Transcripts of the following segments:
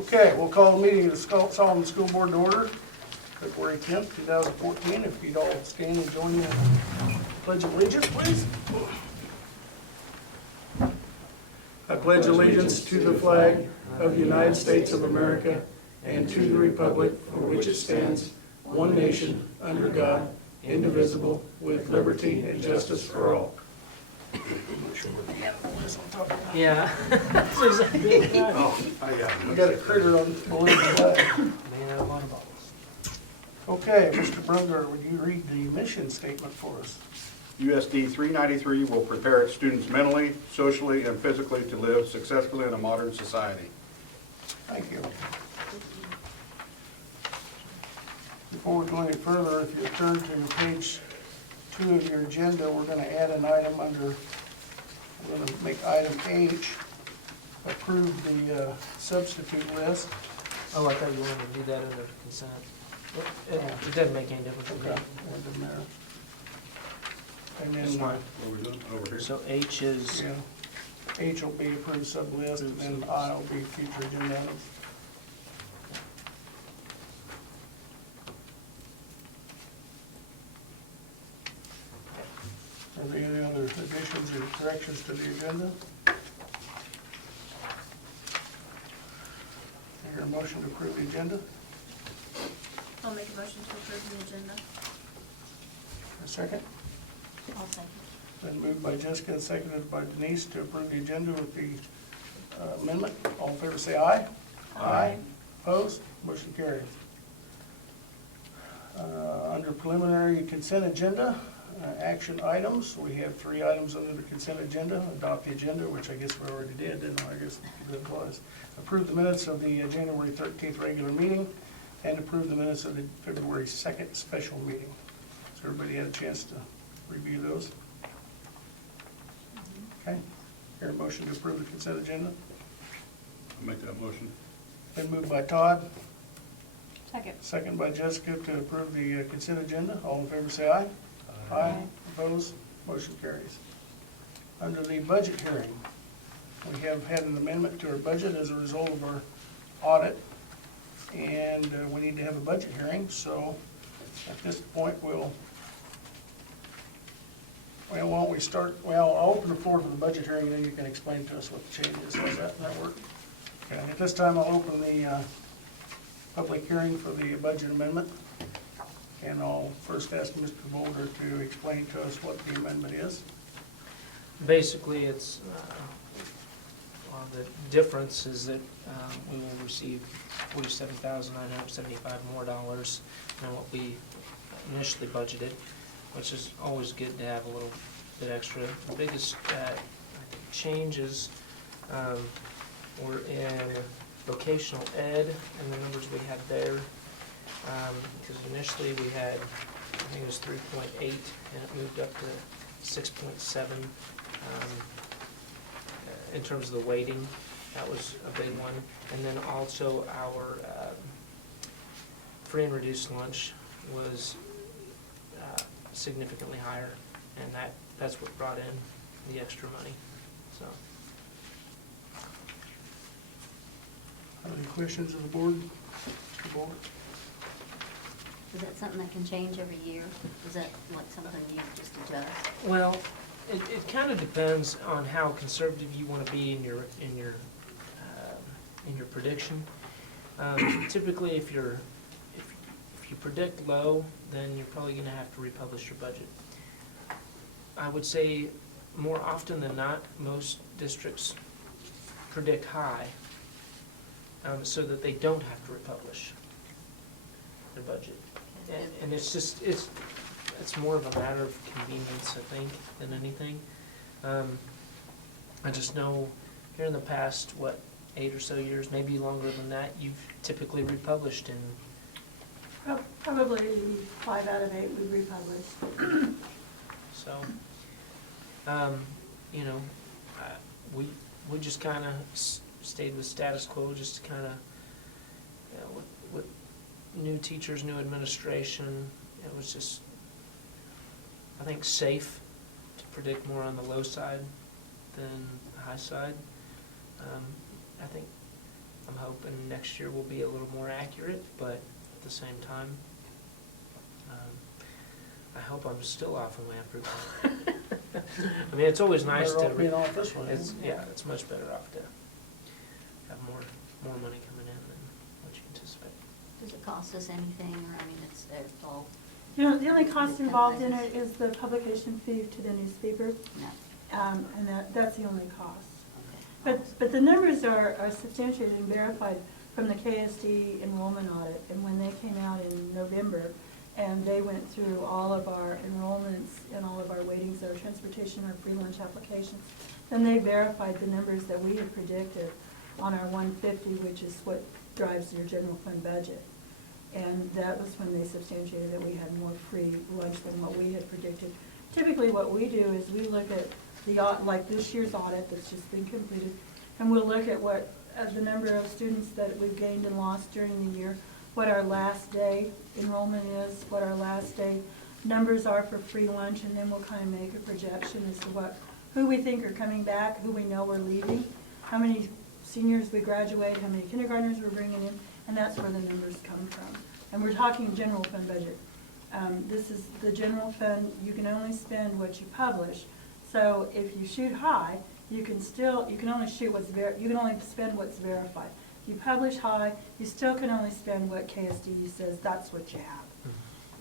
Okay, we'll call the meeting of the Solomon School Board to order, February 10th, 2014. If you'd all stand and join me in the Pledge of Allegiance, please. I pledge allegiance to the flag of the United States of America and to the republic for which it stands, one nation, under God, indivisible, with liberty and justice for all. I'm not sure where the animal is on top of that. Yeah. Oh, I got a critter on below the flag. Man, a lot of balls. Okay, Mr. Brunger, would you read the mission statement for us? USD 393 will prepare its students mentally, socially, and physically to live successfully in a modern society. Thank you. Before we go any further, if you turn to page 2 of your agenda, we're going to add an item under, we're going to make item H, approve the substitute list. Oh, I thought you wanted to do that under consent. It doesn't make any difference to me. Okay, it doesn't matter. And That's then, fine. What are we doing over here? So H is, yeah, H will be approved sub list, and then I will be future agenda items. Are there any other additions or corrections to the agenda? I hear a motion to approve the agenda. I'll make a motion to approve the agenda. A second? I'll second. Been moved by Jessica and seconded by Denise to approve the agenda with the amendment. All in favor say aye. Aye. Opposed? Motion carries. Under preliminary consent agenda, action items, we have 3 items under the consent agenda. Adopt the agenda, which I guess we already did, didn't we? I guess it was. Approve the minutes of the January 13th regular meeting, and approve the minutes of the February 2nd special meeting. So everybody had a chance to review those? Okay. Hear a motion to approve the consent agenda? I'll make that motion. Been moved by Todd, Second. second by Jessica to approve the consent agenda. All in favor say aye. Aye. Opposed? Motion carries. Under the budget hearing, we have had an amendment to our budget as a result of our audit, and we need to have a budget hearing, so at this point why don't we start, well, I'll open the floor for the budget hearing, and then you can explain to us what the change is. How's that work? Okay, at this time, I'll open the public hearing for the budget amendment. And I'll first ask Mr. Boulder to explain to us what the amendment is. basically, it's, well, the difference is that we will receive $47,975 more dollars than what we initially budgeted, which is always good to have a little bit extra. The biggest changes were in vocational ed and the numbers we had there. Because initially we had, I think it was 3.8, and it moved up to 6.7. In terms of the weighting, that was a big one. And then also our free and reduced lunch was significantly higher, and that's what brought in the extra money, so. Any questions of the board? Mr. Boulder? Is that something that can change every year? Is that like something you just adjust? Well, it kind of depends on how conservative you want to be in your prediction. Typically, if you predict low, then you're probably going to have to republish your budget. I would say more often than not, most districts predict high, so that they don't have to republish their budget. And it's just, it's more of a matter of convenience, I think, than anything. I just know here in the past, 8 or so years, maybe longer than that, you've typically republished in. Probably 5 out of 8 we republish. So, you know, we just kind of stayed with status quo, just to kind of, you know, with new teachers, new administration, it was just, I think, safe to predict more on the low side than the high side. I think I'm hoping next year will be a little more accurate, but at the same time, I hope I'm still off when we have to. I mean, it's always nice Better to. off being off this one. Yeah, it's much better off to have more money coming in than what you anticipate. Does it cost us anything, or, I mean, it's all, You know, the only cost involved in it is the publication fee to the newspaper, no, and that's the only cost. okay. But the numbers are substantiated and verified from the KSD enrollment audit, and when they came out in November, and they went through all of our enrollments and all of our weightings, our transportation, our free lunch applications, then they verified the numbers that we had predicted on our 150, which is what drives your general fund budget. And that was when they substantiated that we had more free lunch than what we had predicted. Typically, what we do is we look at like this year's audit that's just been completed, and we'll look at what the number of students that we've gained and lost during the year, what our last day enrollment is, what our last day numbers are for free lunch, and then we'll kind of make a projection as to who we think are coming back, who we know are leaving, how many seniors we graduate, how many kindergartners we're bringing in, and that's where the numbers come from. And we're talking general fund budget. This is the general fund. You can only spend what you publish. So if you shoot high, you can only spend what's verified. If you publish high, you still can only spend what KSD says that's what you have.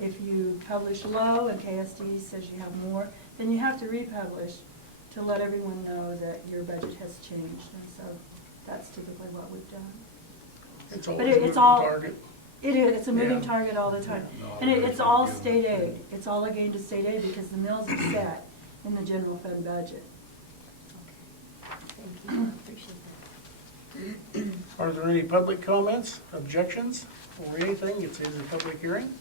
If you publish low and KSD says you have more, then you have to republish to let everyone know that your budget has changed. And so that's typically what we've done. It's But always a moving all- target. It is, it's a moving Yeah. target all the time. No, And I it's all state aid. It's all a gain to state aid because the mills are set in the general fund budget. Thank you, I appreciate that. Are there any public comments, objections, or anything? It's a public hearing.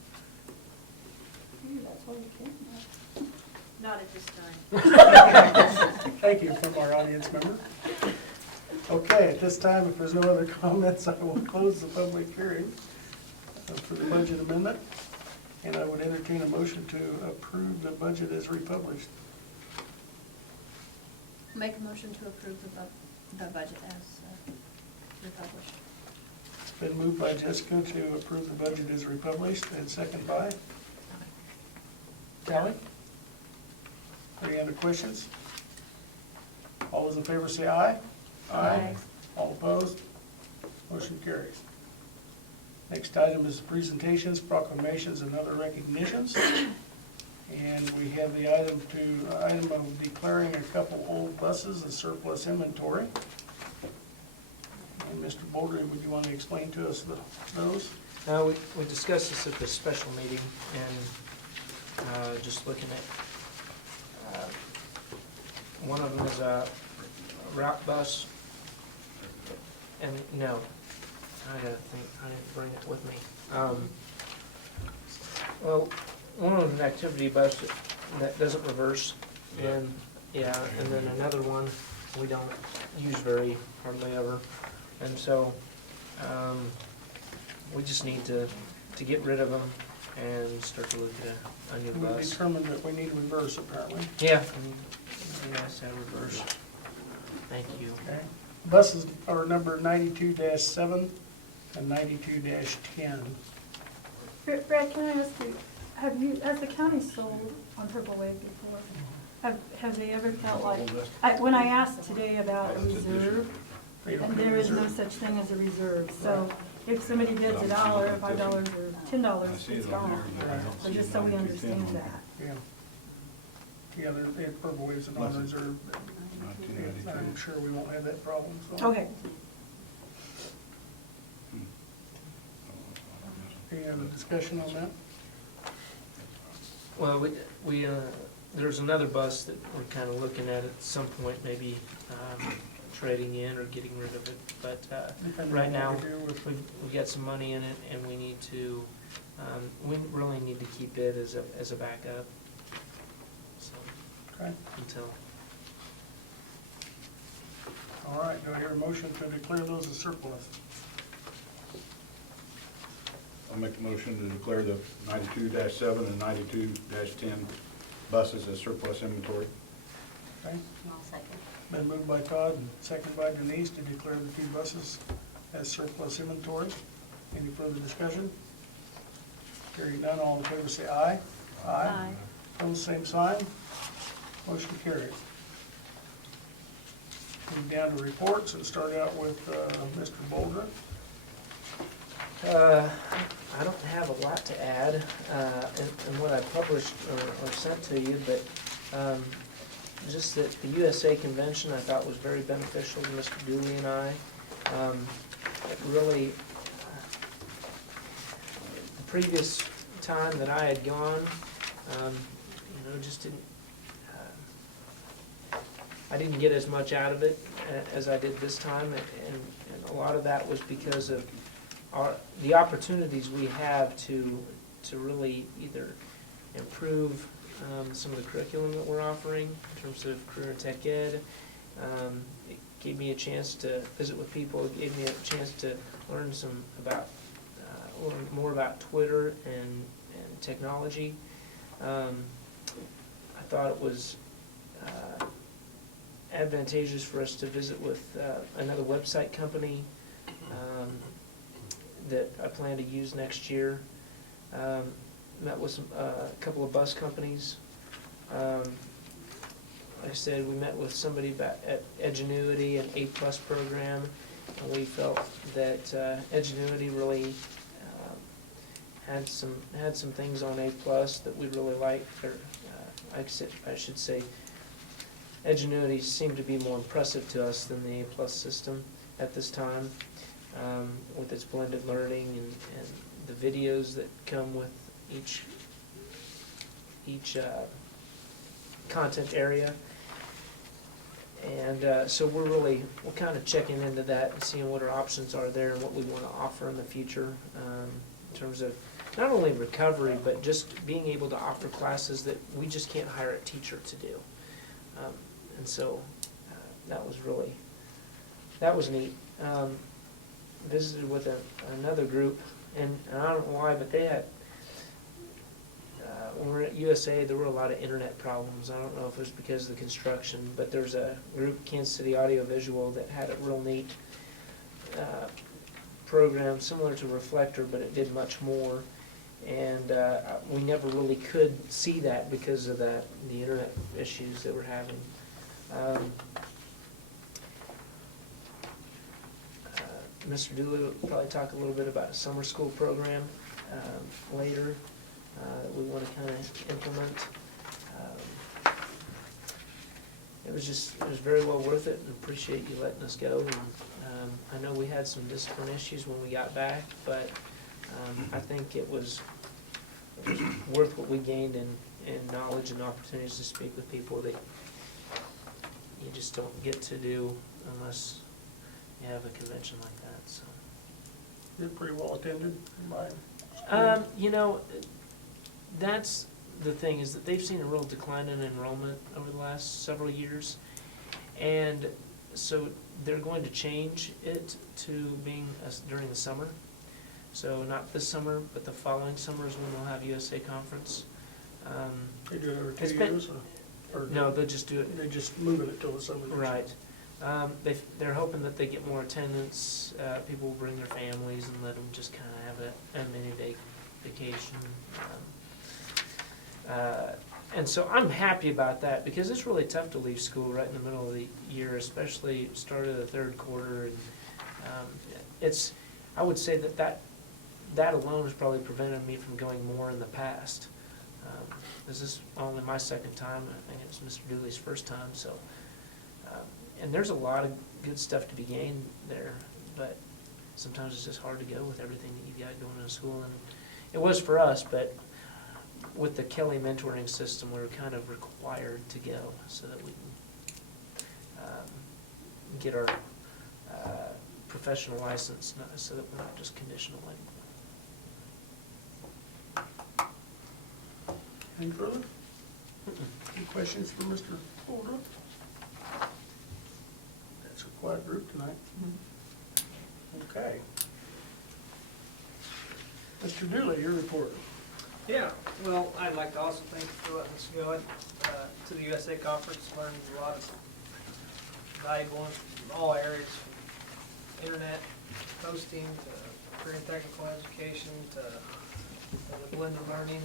That's why you came. Not at this time. Thank you from our audience member. Okay, at this time, if there's no other comments, I will close the public hearing for the budget amendment, and I would entertain a motion to approve the budget as republished. Make a motion to approve the budget as republished. It's been moved by Jessica to approve the budget as republished, and second by Callie. Any other questions? All those in favor say aye. Aye. All opposed? Motion carries. Next item is presentations, proclamations, and other recognitions. And we have the item of declaring a couple old buses as surplus inventory. And Mr. Boulder, would you want to explain to us those? We discussed this at the special meeting, and just looking at, one of them is a route bus, and no, I didn't bring it with me. Well, one of them is an activity bus that doesn't reverse, and then another one we don't use hardly ever, and so we just need to get rid of them and start to look at a new We bus. determined that we need reverse, apparently. Yeah, and nice to have reverse. Thank you. Okay. Buses are number 92-7 and 92-10. Brad, can I ask you, has the county sold on Purple Wave before? Have they ever felt like, when I asked today about a reserve, They don't and there is no reserve. such thing as a reserve, so if somebody bids $1, $5, or $10, it's gone. So just so we understand that. Yeah. Yeah, Purple Wave's a non-reserve. I'm sure we won't have that problem, so. Okay. Any other discussion on that? Well, there's another bus that we're kind of looking at some point, maybe trading in or getting rid of it. But Depending right on now, what we do with- we've got some money in it, and we need to, we really need to keep it as a backup. So, Okay, until, all right, do I hear a motion to declare those as surplus? I'll make a motion to declare the 92-7 and 92-10 buses as surplus inventory. Okay, And I'll second. been moved by Todd and seconded by Denise to declare the two buses as surplus inventory. Any further discussion? Hearing none, all in favor say aye. Aye. Opposed, same sign. Motion carries. Move down to reports and start out with Mr. Boldrin. I don't have a lot to add in what I published or sent to you, but just that the USA Convention I thought was very beneficial to Mr. Dooley and I. It really, the previous time that I had gone, just didn't, I didn't get as much out of it as I did this time, and a lot of that was because of the opportunities we have to really either improve some of the curriculum that we're offering in terms of career and tech ed. It gave me a chance to visit with people. It gave me a chance to learn more about Twitter and technology. I thought it was advantageous for us to visit with another website company that I plan to use next year. Met with a couple of bus companies. Like I said, we met with somebody at Edgenuity, an A+ program, and we felt that Edgenuity really had some things on A+ that we really liked. Or I should say, Edgenuity seemed to be more impressive to us than the A+ system at this time, with its blended learning and the videos that come with each content area. And so we're kind of checking into that and seeing what our options are there and what we want to offer in the future, in terms of not only recovery, but just being able to offer classes that we just can't hire a teacher to do. And so that was neat. Visited with another group, and I don't know why, but they had, when we were at USA, there were a lot of internet problems. I don't know if it was because of the construction, but there's a group, Kansas City Audio Visual, that had a real neat program similar to Reflector, but it did much more. And we never really could see that because of the internet issues that we're having. Mr. Dooley will probably talk a little bit about a summer school program later that we want to kind of implement. It was very well worth it, and appreciate you letting us go. And I know we had some discipline issues when we got back, but I think it was worth what we gained in knowledge and opportunities to speak with people that you just don't get to do unless you have a convention like that. So You're pretty well attended by that's the thing, is that they've seen a real decline in enrollment over the last several years, and so they're going to change it to being during the summer. So not this summer, but the following summer is when we'll have USA Conference. They do it every It's 2 been- years? Or No, they'll just do it. They just moving it till the summer? Right. They're hoping that they get more attendance. People will bring their families and let them just kind of have a mini vacation. And so I'm happy about that, because it's really tough to leave school right in the middle of the year, especially start of the third quarter. And I would say that alone has probably prevented me from going more in the past. This is only my second time. I think it was Mr. Dooley's first time. So, and there's a lot of good stuff to be gained there, but sometimes it's just hard to go with everything that you've got going to school. And it was for us, but with the Kelly mentoring system, we were kind of required to go so that we can get our professional license, so that we're not just conditional anymore. Any further? Any questions for Mr. Holder? That's a quiet group tonight. Okay. Mr. Dooley, your report. Yeah, well, I'd like to also thank you for letting us go to the USA Conference, learned a lot of valuable in all areas, internet hosting to career and technical education to the blended learning,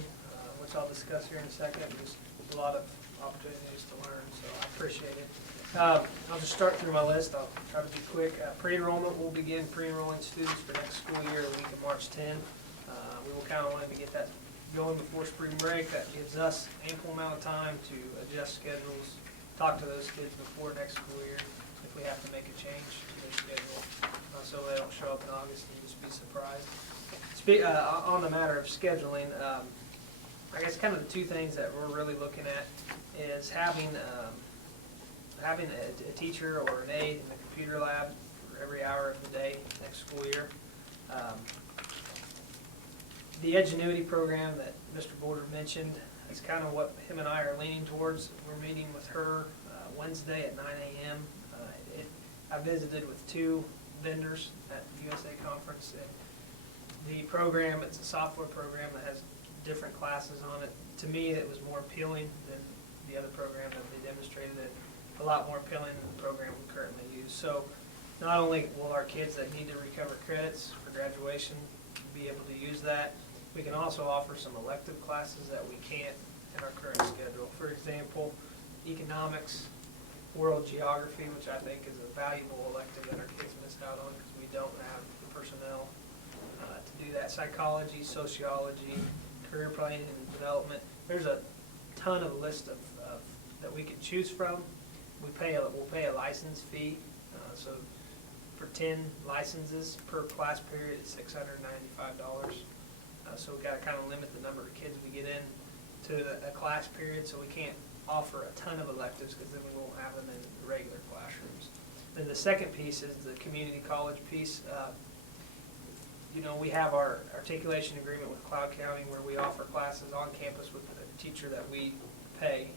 which I'll discuss here in a second. Just a lot of opportunities to learn, so I appreciate it. I'll just start through my list. I'll try to be quick. Pre-enrollment will begin pre-enrolling students for next school year, the week of March 10. We will kind of want to get that going before spring break. That gives us ample amount of time to adjust schedules, talk to those kids before next school year if we have to make a change to their schedule, so they don't show up in August and just be surprised. On the matter of scheduling, I guess kind of the two things that we're really looking at is having a teacher or an aide in the computer lab for every hour of the day next school year. The Edgenuity program that Mr. Boulder mentioned is kind of what him and I are leaning towards. We're meeting with her Wednesday at 9 a.m. I visited with 2 vendors at the USA conference. And the program, it's a software program that has different classes on it. To me, it was more appealing than the other program that they demonstrated it. A lot more appealing than the program we currently use. So not only will our kids that need to recover credits for graduation be able to use that, we can also offer some elective classes that we can't in our current schedule. For example, economics, world geography, which I think is a valuable elective that our kids missed out on because we don't have the personnel to do that. Psychology, sociology, career planning and development. There's a ton of list of that we can choose from. We'll pay a license fee. So for 10 licenses per class period, it's $695. So we've got to kind of limit the number of kids we get in to a class period, so we can't offer a ton of electives because then we won't have them in the regular classrooms. Then the second piece is the community college piece. We have our articulation agreement with Cloud County where we offer classes on campus with a teacher that we pay,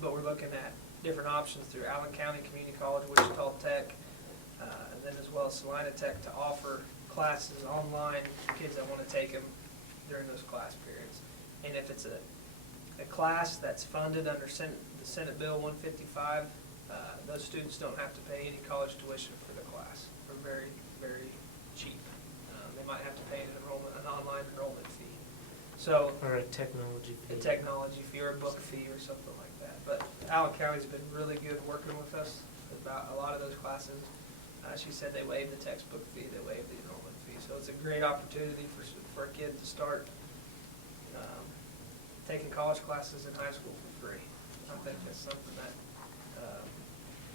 but we're looking at different options through Allen County Community College, Wichita Tech, and then as well as Salina Tech to offer classes online for kids that want to take them during those class periods. And if it's a class that's funded under the Senate Bill 155, those students don't have to pay any college tuition for the class. They're very, very cheap. They might have to pay an online enrollment fee. So, Or a technology fee. a technology fee or a book fee or something like that. But Allen County's been really good working with us about a lot of those classes. She said they waived the textbook fee, they waived the enrollment fee. So it's a great opportunity for a kid to start taking college classes in high school for free. I think that's something that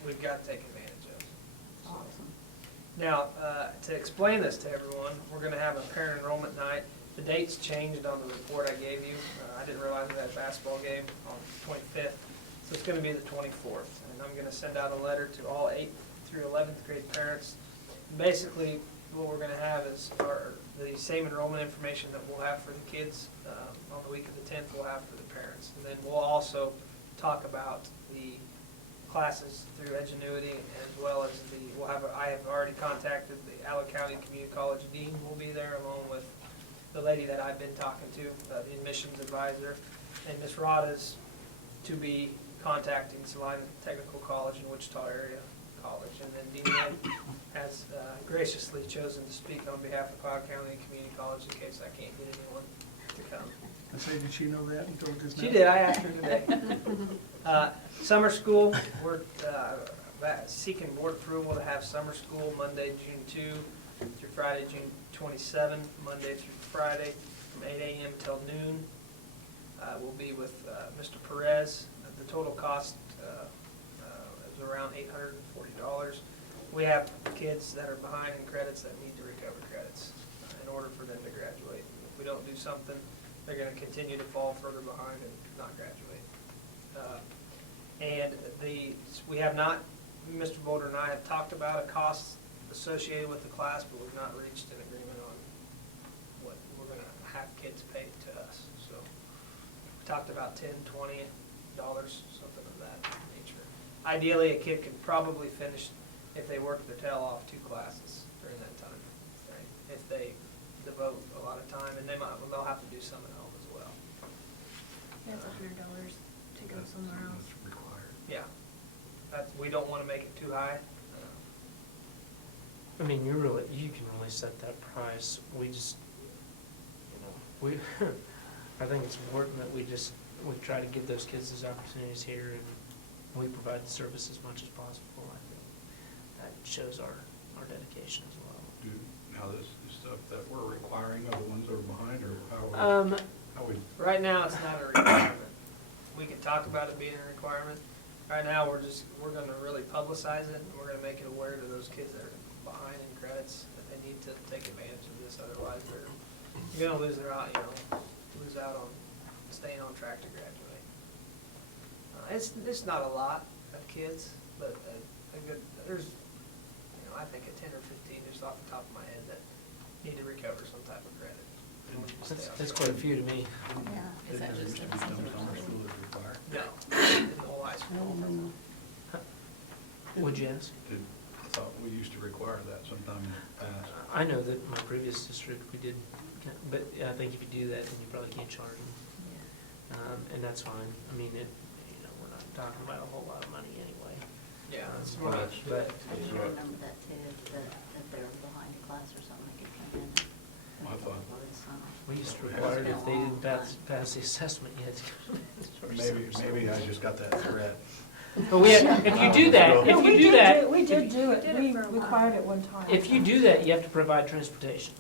we've got to take advantage of. Awesome. Now, to explain this to everyone, we're going to have a parent enrollment night. The date's changed on the report I gave you. I didn't realize we had a basketball game on the 25th, so it's going to be the 24th. And I'm going to send out a letter to all 8th through 11th grade parents. Basically, what we're going to have is the same enrollment information that we'll have for the kids on the week of the 10th, we'll have for the parents. And then we'll also talk about the classes through Edgenuity, as well as I have already contacted the Allen County Community College Dean will be there, along with the lady that I've been talking to, the admissions advisor, and Ms. Rada's to be contacting Salina Technical College in Wichita area college. And then Dean Ed has graciously chosen to speak on behalf of Cloud County Community College in case I can't get anyone to come. I say, did she know that and told us She now? did, I asked her today. Summer school, we're seeking board approval to have summer school Monday, June 2 through Friday, June 27, Monday through Friday from 8 a.m. till noon. We'll be with Mr. Perez. The total cost is around $840. We have kids that are behind in credits that need to recover credits in order for them to graduate. If we don't do something, they're going to continue to fall further behind and not graduate. We have not, Mr. Boulder and I have talked about a cost associated with the class, but we've not reached an agreement on what we're going to have kids pay to us. So we talked about $10, $20, something of that nature. Ideally, a kid could probably finish, if they work their tail off, 2 classes during that time, right? If they devote a lot of time, and they'll have to do some at home as well. That's $100 to go somewhere else. Yeah, we don't want to make it too high. I mean, you can really set that price. We just, you know, I think it's important that we try to give those kids those opportunities here, and we provide the service as much as possible. I think that shows our dedication as well. Now, this stuff that we're requiring are the ones that are behind, or how we? Right now, it's not a requirement. We can talk about it being a requirement. Right now, we're gonna really publicize it, and we're gonna make it aware to those kids that are behind in credits, that they need to take advantage of this, otherwise you're gonna lose out on staying on track to graduate. It's not a lot of kids, but there's, I think a 10 or 15, just off the top of my head, that need to recover some type of credit. That's quite a few to me. Yeah. Is that just in summer school? No, in the whole high I school. don't remember. Would you ask? I thought we used to require that sometime in the past. I know that my previous district, we did, but I think if you do that, then you probably can't charge them. And that's fine. I mean, we're not talking about a whole lot of money anyway. Yeah, it's But- more. But, I do remember that too, that if they're behind a class or something, they could come in. Well, I thought- for the summer. we used to require it if they didn't pass the assessment yet. Maybe I just got that threat. But if you do that, No, if you do that, We did do it. did it We for a while. required it one time. if you do that, you have to provide transportation.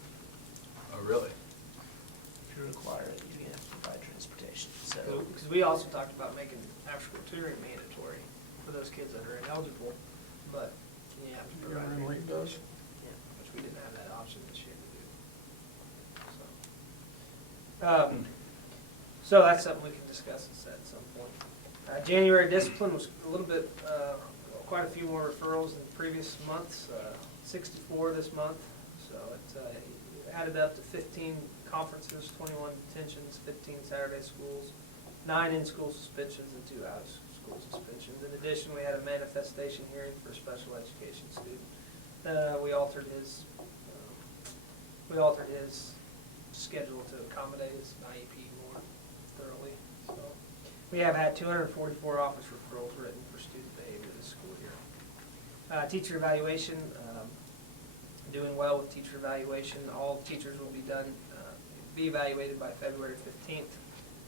Oh, really? If you require it, you have to provide transportation, so. Because we also talked about making after-school tutoring mandatory for those kids that are ineligible, but you have to provide, Every week does. which we didn't have that option this year to do. So that's something we can discuss at some point. January discipline was a little bit, quite a few more referrals than previous months, 64 this month. So it added up to 15 conferences, 21 detentions, 15 Saturday schools, 9 in-school suspensions, and 2 out-of-school suspensions. In addition, we had a manifestation hearing for a special education student. We altered his schedule to accommodate his IEP more thoroughly. So we have had 244 office referrals written for student behavior this school year. Teacher evaluation, doing well with teacher evaluation. All teachers will be evaluated by February 15th,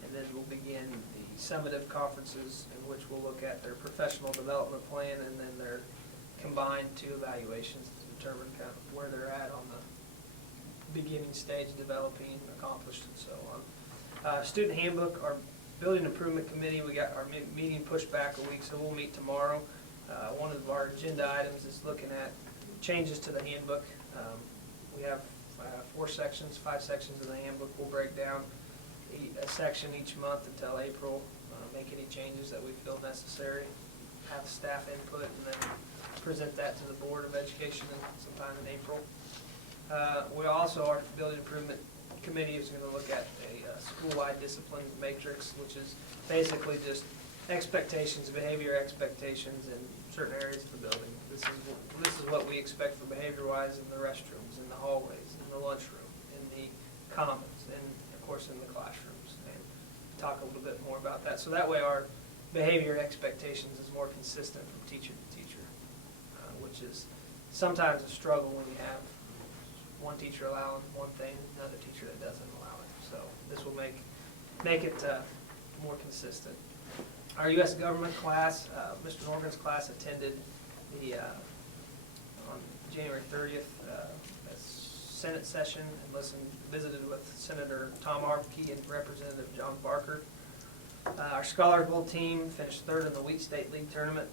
and then we'll begin the summative conferences in which we'll look at their professional development plan and then their combined 2 evaluations to determine kind of where they're at on the beginning stage, developing, accomplished, and so on. Student handbook, our building improvement committee, we got our meeting pushed back a week, so we'll meet tomorrow. One of our agenda items is looking at changes to the handbook. We have 5 sections of the handbook. We'll break down a section each month until April, make any changes that we feel necessary, have staff input, and then present that to the Board of Education sometime in April. We also, our building improvement committee is going to look at a school-wide discipline matrix, which is basically just expectations, behavior expectations in certain areas of the building. This is what we expect for behavior-wise in the restrooms, in the hallways, in the lunchroom, in the commons, and of course in the classrooms. And talk a little bit more about that. So that way our behavior expectations is more consistent from teacher to teacher, which is sometimes a struggle when you have one teacher allowing one thing, another teacher that doesn't allow it. So this will make it more consistent. Our U.S. government class, Mr. Norgan's class attended on January 30th, Senate session and visited with Senator Tom Harpke and Representative John Barker. Our Scholars Bowl team finished 3rd in the Wheat State League tournament.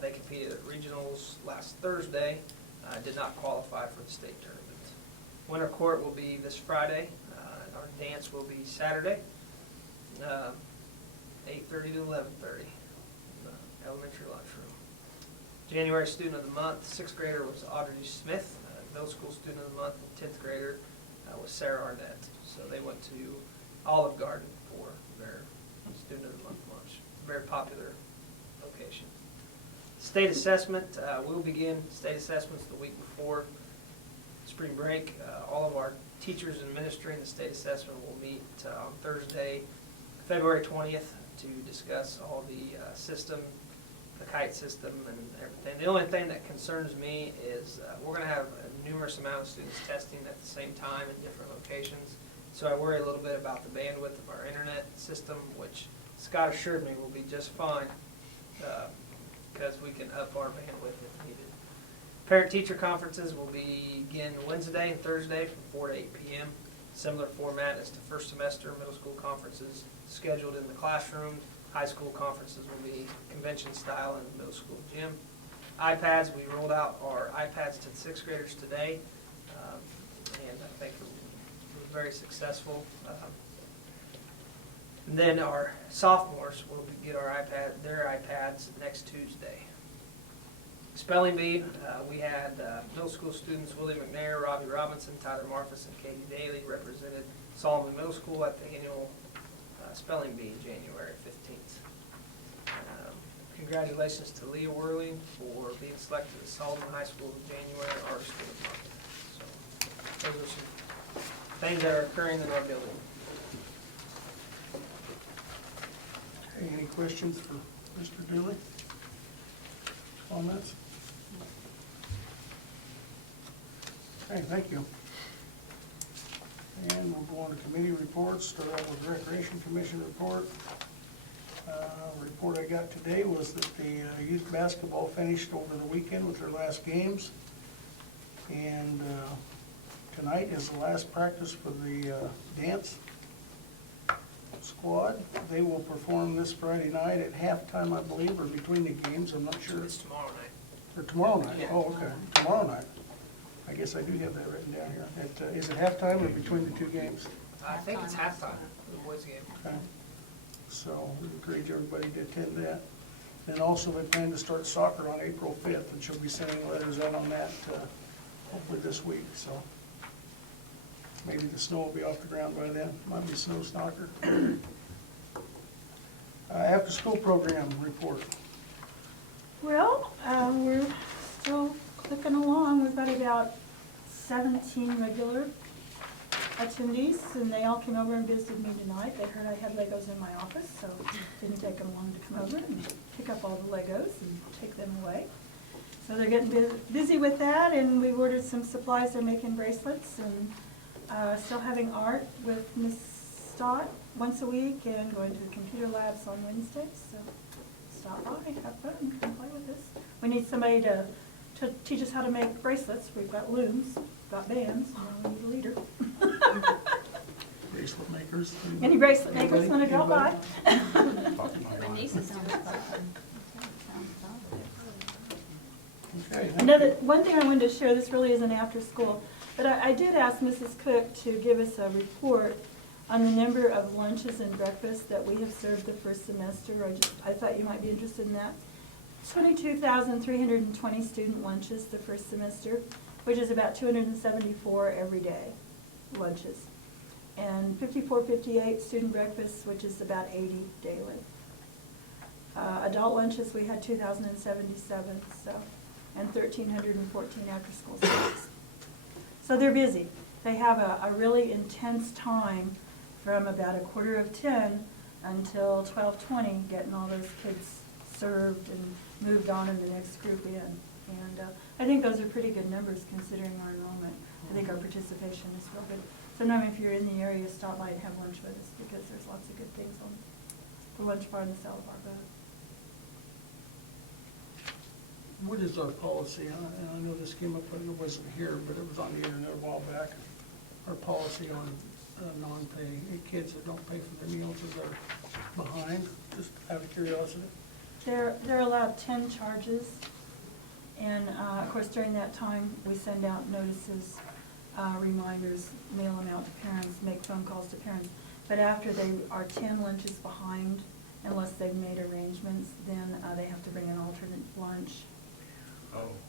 They competed at regionals last Thursday, did not qualify for the state tournament. Winter court will be this Friday. Our dance will be Saturday, 8:30 to 11:30, in the elementary lunchroom. January student of the month, 6th grader was Audrey Smith. Middle school student of the month, 10th grader was Sarah Arnett. So they went to Olive Garden for their student of the month lunch. Very popular location. State assessment, we'll begin state assessments the week before spring break. All of our teachers administering the state assessment will meet on Thursday, February 20th, to discuss all the system, the kite system and everything. The only thing that concerns me is we're going to have a numerous amount of students testing at the same time in different locations. So I worry a little bit about the bandwidth of our internet system, which Scott assured me will be just fine because we can up our bandwidth if needed. Parent-teacher conferences will begin Wednesday and Thursday from 4 to 8 p.m. Similar format as to first semester middle school conferences scheduled in the classroom. High school conferences will be convention style in the middle school gym. iPads, we rolled out our iPads to the sixth graders today, and I think it was very successful. And then our sophomores will get their iPads next Tuesday. Spelling bee, we had middle school students Willie McNair, Robbie Robinson, Tyler Marfus, and Katie Daly represented Solomon Middle School at the annual spelling bee January 15th. Congratulations to Leah Worley for being selected as Solomon High School's January Art Student Month. So those are some things that are occurring in our building. Okay, any questions for Mr. Dooley? Comments? Okay, thank you. And we'll go on to committee reports. Start out with Recreation Commission report. Report I got today was that the youth basketball finished over the weekend with their last games. And tonight is the last practice for the dance squad. They will perform this Friday night at halftime, I believe, or between the games. I'm not sure. It's tomorrow night. Or tomorrow night? Yeah. Oh, okay, tomorrow night. I guess I do have that written down here. Is it halftime or between the two games? I think it's halftime, the boys' game. Okay. So we encourage everybody to attend that. And also we plan to start soccer on April 5th, and she'll be sending letters out on that hopefully this week, so. Maybe the snow will be off the ground by then. Might be snow soccer. After-school program report. Well, we're still clicking along. We've got about 17 regular attendees, and they all came over and visited me tonight. They heard I had Legos in my office, so it didn't take them long to come over and pick up all the Legos and take them away. So they're getting busy with that, and we've ordered some supplies. They're making bracelets and still having art with Miss Stott once a week and going to the computer labs on Wednesdays. So stop by, have fun, come play with us. We need somebody to teach us how to make bracelets. We've got looms, got bands, now we need a leader. Bracelet makers. Any bracelet makers want to drop by? The nieces sound fun. Okay, thank Another, you. one thing I wanted to share, this really isn't after school, but I did ask Mrs. Cook to give us a report on the number of lunches and breakfasts that we have served the first semester. I thought you might be interested in that. 22,320 student lunches the first semester, which is about 274 every day lunches. And 5458 student breakfasts, which is about 80 daily. Adult lunches, we had 2,077, so, and 1,314 after-school snacks. So they're busy. They have a really intense time from about 9:45 until 12:20, getting all those kids served and moved on in the next group in. And I think those are pretty good numbers considering our enrollment. I think our participation is real good. Sometime if you're in the area, stop by and have lunch with us because there's lots of good things on the lunch bar in the Salad Bar Road. What is our policy? And I know this came up when it wasn't here, but it was on the internet a while back. Our policy on non-pay kids that don't pay for their meals, is they're behind, just out of curiosity. They're allowed 10 charges, and of course during that time we send out notices, reminders, mail them out to parents, make phone calls to parents. But after they are 10 lunches behind, unless they've made arrangements, then they have to bring an alternate lunch.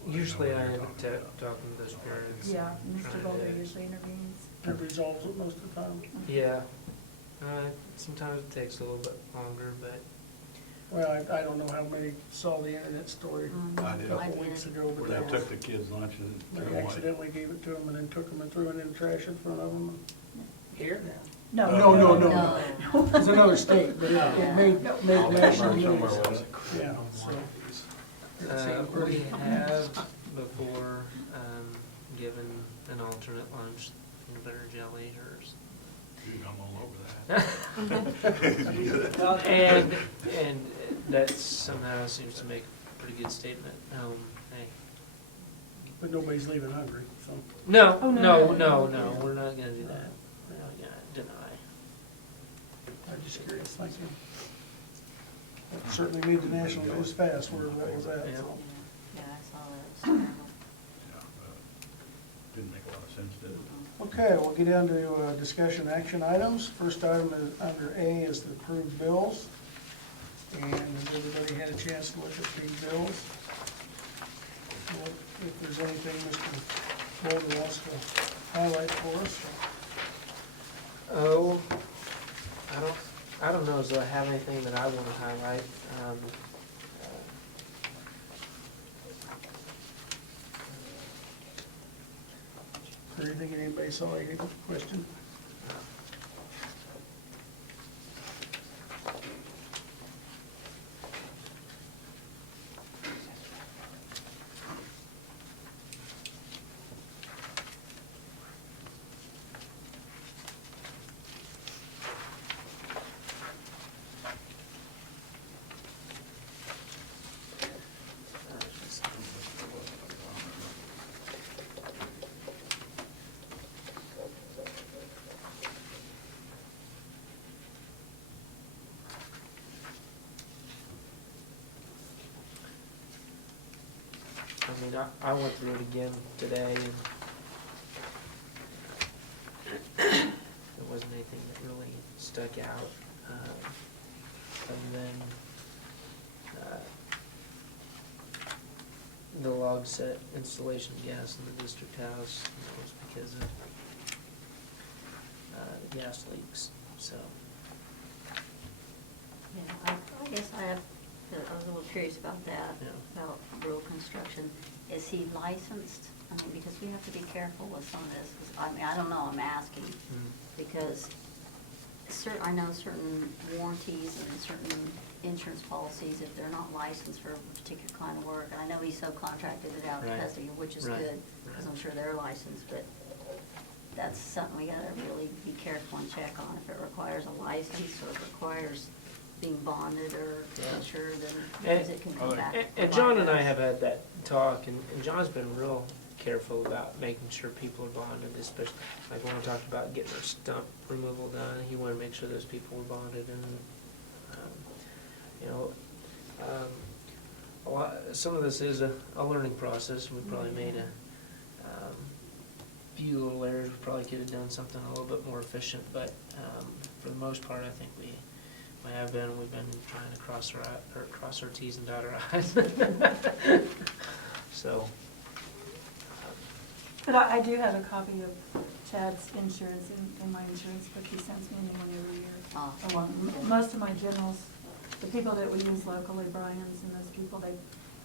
Usually I end up talking to those parents. Yeah, Mr. trying Boulder to- usually intervenes. That resolves it most of the time. Yeah. Sometimes it takes a little bit longer, but Well, I don't know how many saw the internet story I a did. couple weeks ago, but Where they took the kids' lunch and threw they it away. accidentally gave it to them and then took them and threw it in the trash in front of them. here? No. No. It's another state, but it made No. national Somewhere news. was it? Yeah, so, We have before, given an alternate lunch, peanut butter and jelly, or Dude, I'm all over that. Well, and that somehow seems to make a pretty good statement. Hey. But nobody's leaving hungry, so. No, Oh, no, no. no, we're not gonna do that. We're not gonna deny. I'm just curious, thank you. That certainly made the national news fast, where that was at, so. Yeah, I saw that. Yeah, didn't make a lot of sense, did it? Okay, we'll get down to discussion action items. First item is, under A, is the approved bills. And has everybody had a chance to look at these bills? If there's anything Mr. Boulder wants to highlight for us. Oh, I don't know as though I have anything that I wanna highlight. Is there anything anybody saw, any question? I mean, I went through it again today, and there wasn't anything that really stuck out, other than the log set installation of gas in the district house. That was because of the gas leaks, so. Yeah, I guess I was a little curious about that, Yeah. about rural construction. Is he licensed? I mean, because we have to be careful with some of this, 'cause, I mean, I don't know, I'm asking, because I know certain warranties and certain insurance policies, if they're not licensed for a particular kind of work, and I know he subcontracted it out to Right. Custer, which is Right. good, because I'm sure they're licensed, but that's something we gotta really be careful and check on. If it requires a license or if it requires being bonded or Yeah. insured, then And- because it can come back. And John and I have had that talk, and John's been real careful about making sure people are bonded, especially, like when we talked about getting our stump removal done, he wanted to make sure those people were bonded, and, you know, some of this is a learning process. We probably made a few little errors. We probably could have done something a little bit more efficient, but for the most part, I think we've been trying to cross our Ts and dot our Is. So. But I do have a copy of Chad's insurance in my insurance book. He sends me a new one every year. Oh. Most of my generals, the people that we use locally, Brian's and those people, they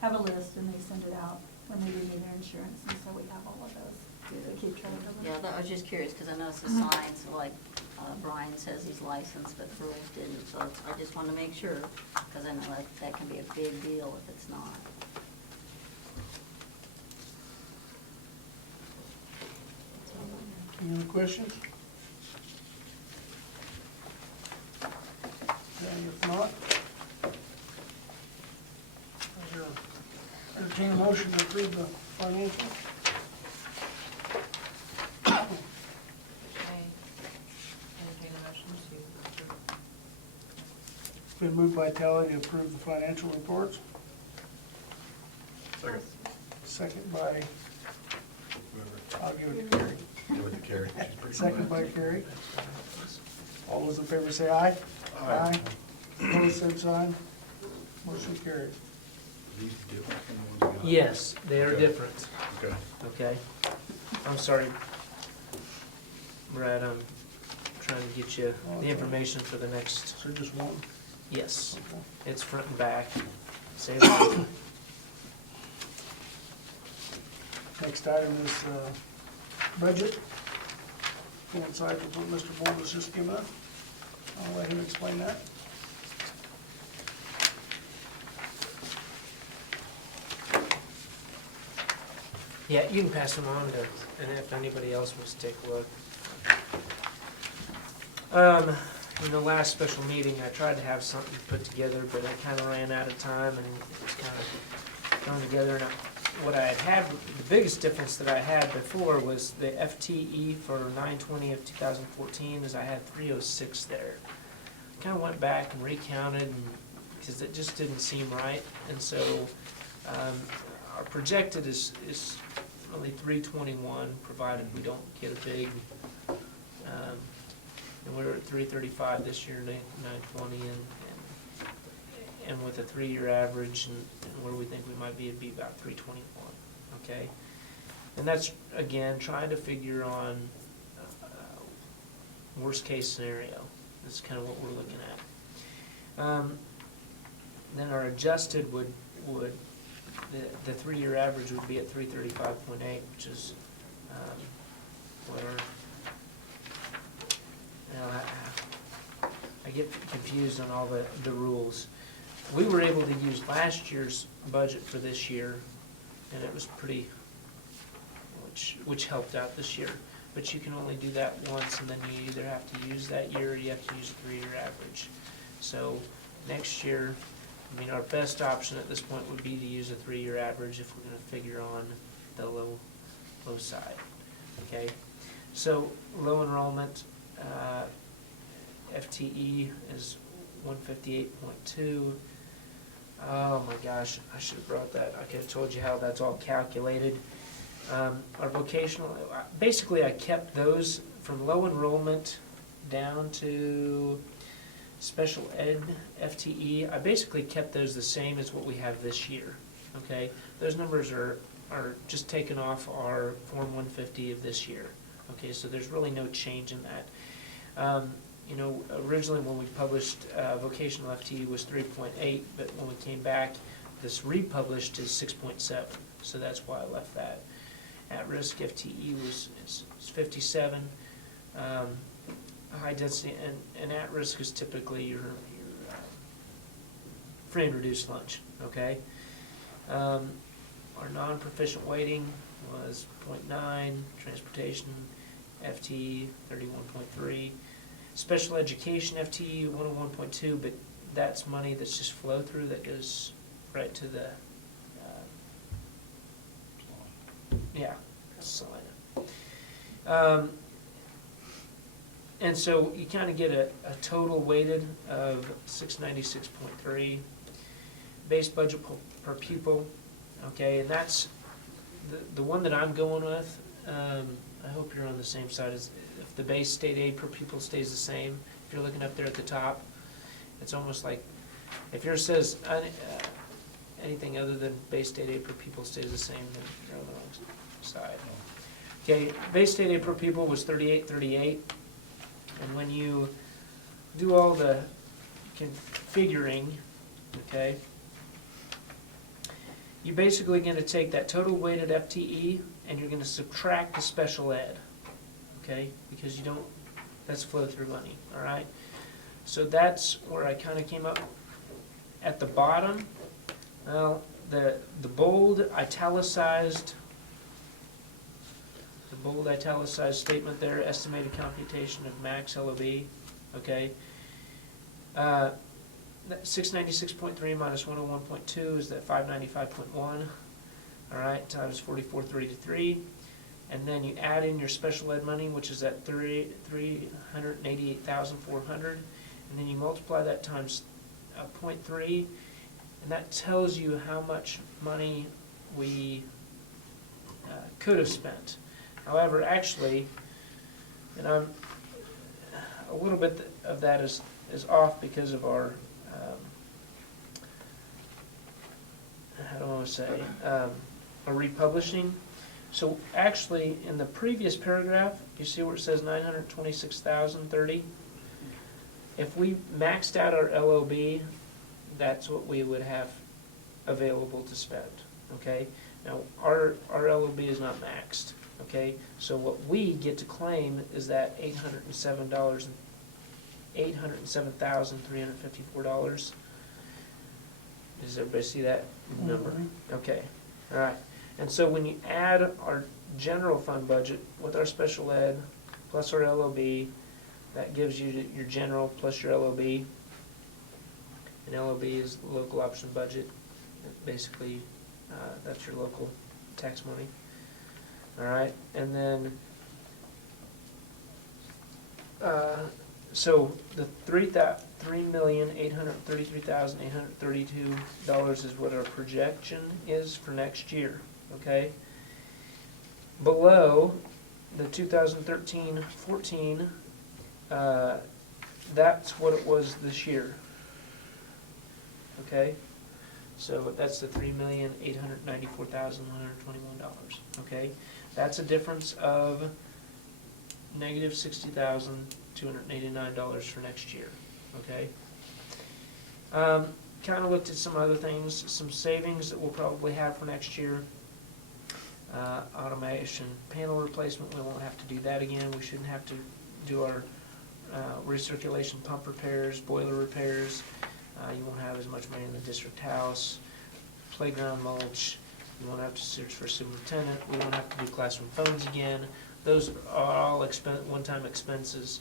have a list and they send it out when they renew their insurance, and so we have all of those to keep track of them. Yeah, I was just curious, because I noticed the signs, like, Brian says he's licensed, but Rules didn't, so I just wanted to make sure, because I know that can be a big deal if it's not. Any other questions? And if not, is there entertain a motion to approve the financial? It's been moved by Tally to approve the financial reports. Second. Second by, I'll give it to Carrie. Give it to Carrie. She's pretty Second by quick. Carrie. All those in favor say aye. Aye. Opposed, same sign. Motion carried. These different from the ones we got? Yes, they are Okay. different, Okay. okay? I'm sorry, Brad, I'm trying to get you the information for the next, So just one? yes, Okay. it's front and back. Say that. Next item is budget. Coincides with what Mr. Bold was just giving us. I'll let him explain that. Yeah, you can pass them on to, and if anybody else wants to take a look. In the last special meeting, I tried to have something put together, but I kind of ran out of time and it was kind of thrown together. And what I had, the biggest difference that I had before was the FTE for 9/20 of 2014 is I had 306 there. Kind of went back and recounted because it just didn't seem right. And so our projected is really 321, provided we don't get a big, and we were at 335 this year, 920, and with a 3-year average and where we think we might be, it'd be about 321, okay? And that's, again, trying to figure on worst case scenario. This is kind of what we're looking at. Then our adjusted would the 3-year average would be at 335.8, which is where, you know, I get confused on all the rules. We were able to use last year's budget for this year, and it was pretty, which helped out this year. But you can only do that once, and then you either have to use that year or you have to use a 3-year average. So next year, I mean, our best option at this point would be to use a 3-year average if we're gonna figure on the low side, okay? So low enrollment, FTE is 158.2. Oh my gosh, I should have brought that. I could have told you how that's all calculated. Our vocational, basically I kept those from low enrollment down to special ed FTE. I basically kept those the same as what we have this year, okay? Those numbers are just taken off our Form 150 of this year, okay? So there's really no change in that. You know, originally when we published vocational FTE was 3.8, but when we came back, this republished is 6.7, so that's why I left that. At-risk FTE is 57. High density, and at-risk is typically your free and reduced lunch, okay? Our non-proficient weighting was 0.9, transportation FTE 31.3, special education FTE 101.2, but that's money that's just flow through that goes right to the, yeah, Salina. And so you kind of get a total weighted of 696.3, base budget per pupil, okay, and that's the one that I'm going with. I hope you're on the same side as, if the base state aid per pupil stays the same, if you're looking up there at the top, it's almost like, if yours says anything other than base state aid per pupil stays the same, then you're on the wrong side. Okay, base state aid per pupil was 3838. And when you do all the configuring, okay, you're basically going to take that total weighted FTE and you're going to subtract the special ed, okay, because you don't, that's flow-through money, all right? So that's where I kind of came up at the bottom. Well, the bold italicized statement there, estimated computation of max LOB, okay? 696.3 minus 101.2 is that 595.1, all right, times 4433. And then you add in your special ed money, which is at 388,400, and then you multiply that times 0.3, and that tells you how much money we could have spent. However, actually, and I'm a little bit of that is off because of our, how do I want to say, our republishing. So actually, in the previous paragraph, you see where it says 926,030. If we maxed out our LOB, that's what we would have available to spend. Okay. Now our LOB is not maxed. Okay, so what we get to claim is that $807,354. Does everybody see that number? Okay, all right. And so when you add our general fund budget with our special ed plus our LOB, that gives you your general plus your LOB. And LOB is local option budget. Basically, that's your local tax money. All right, and then, so the $3,833,832 is what our projection is for next year, okay? Below the 2013-14, that's what it was this year, okay? So that's the $3,894,121, okay? That's a difference of negative $60,289 for next year, okay? Kind of looked at some other things, some savings that we'll probably have for next year. Automation, panel replacement, we won't have to do that again. We shouldn't have to do our recirculation pump repairs, boiler repairs. You won't have as much money in the district house. Playground mulch, you won't have to search for a superintendent. We won't have to do classroom phones again. Those are all one-time expenses.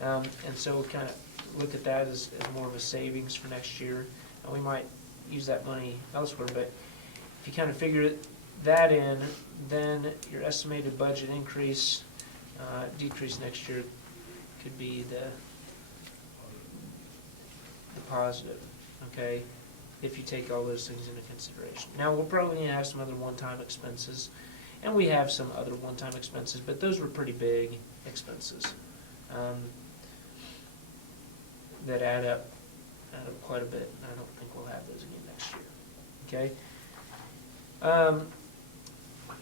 And so we kind of look at that as more of a savings for next year. And we might use that money elsewhere, but if you kind of figure that in, then your estimated budget increase, decrease next year could be the positive, okay, if you take all those things into consideration. Now, we'll probably need to have some other one-time expenses, and we have some other one-time expenses, but those were pretty big expenses that add up quite a bit, and I don't think we'll have those again next year, okay?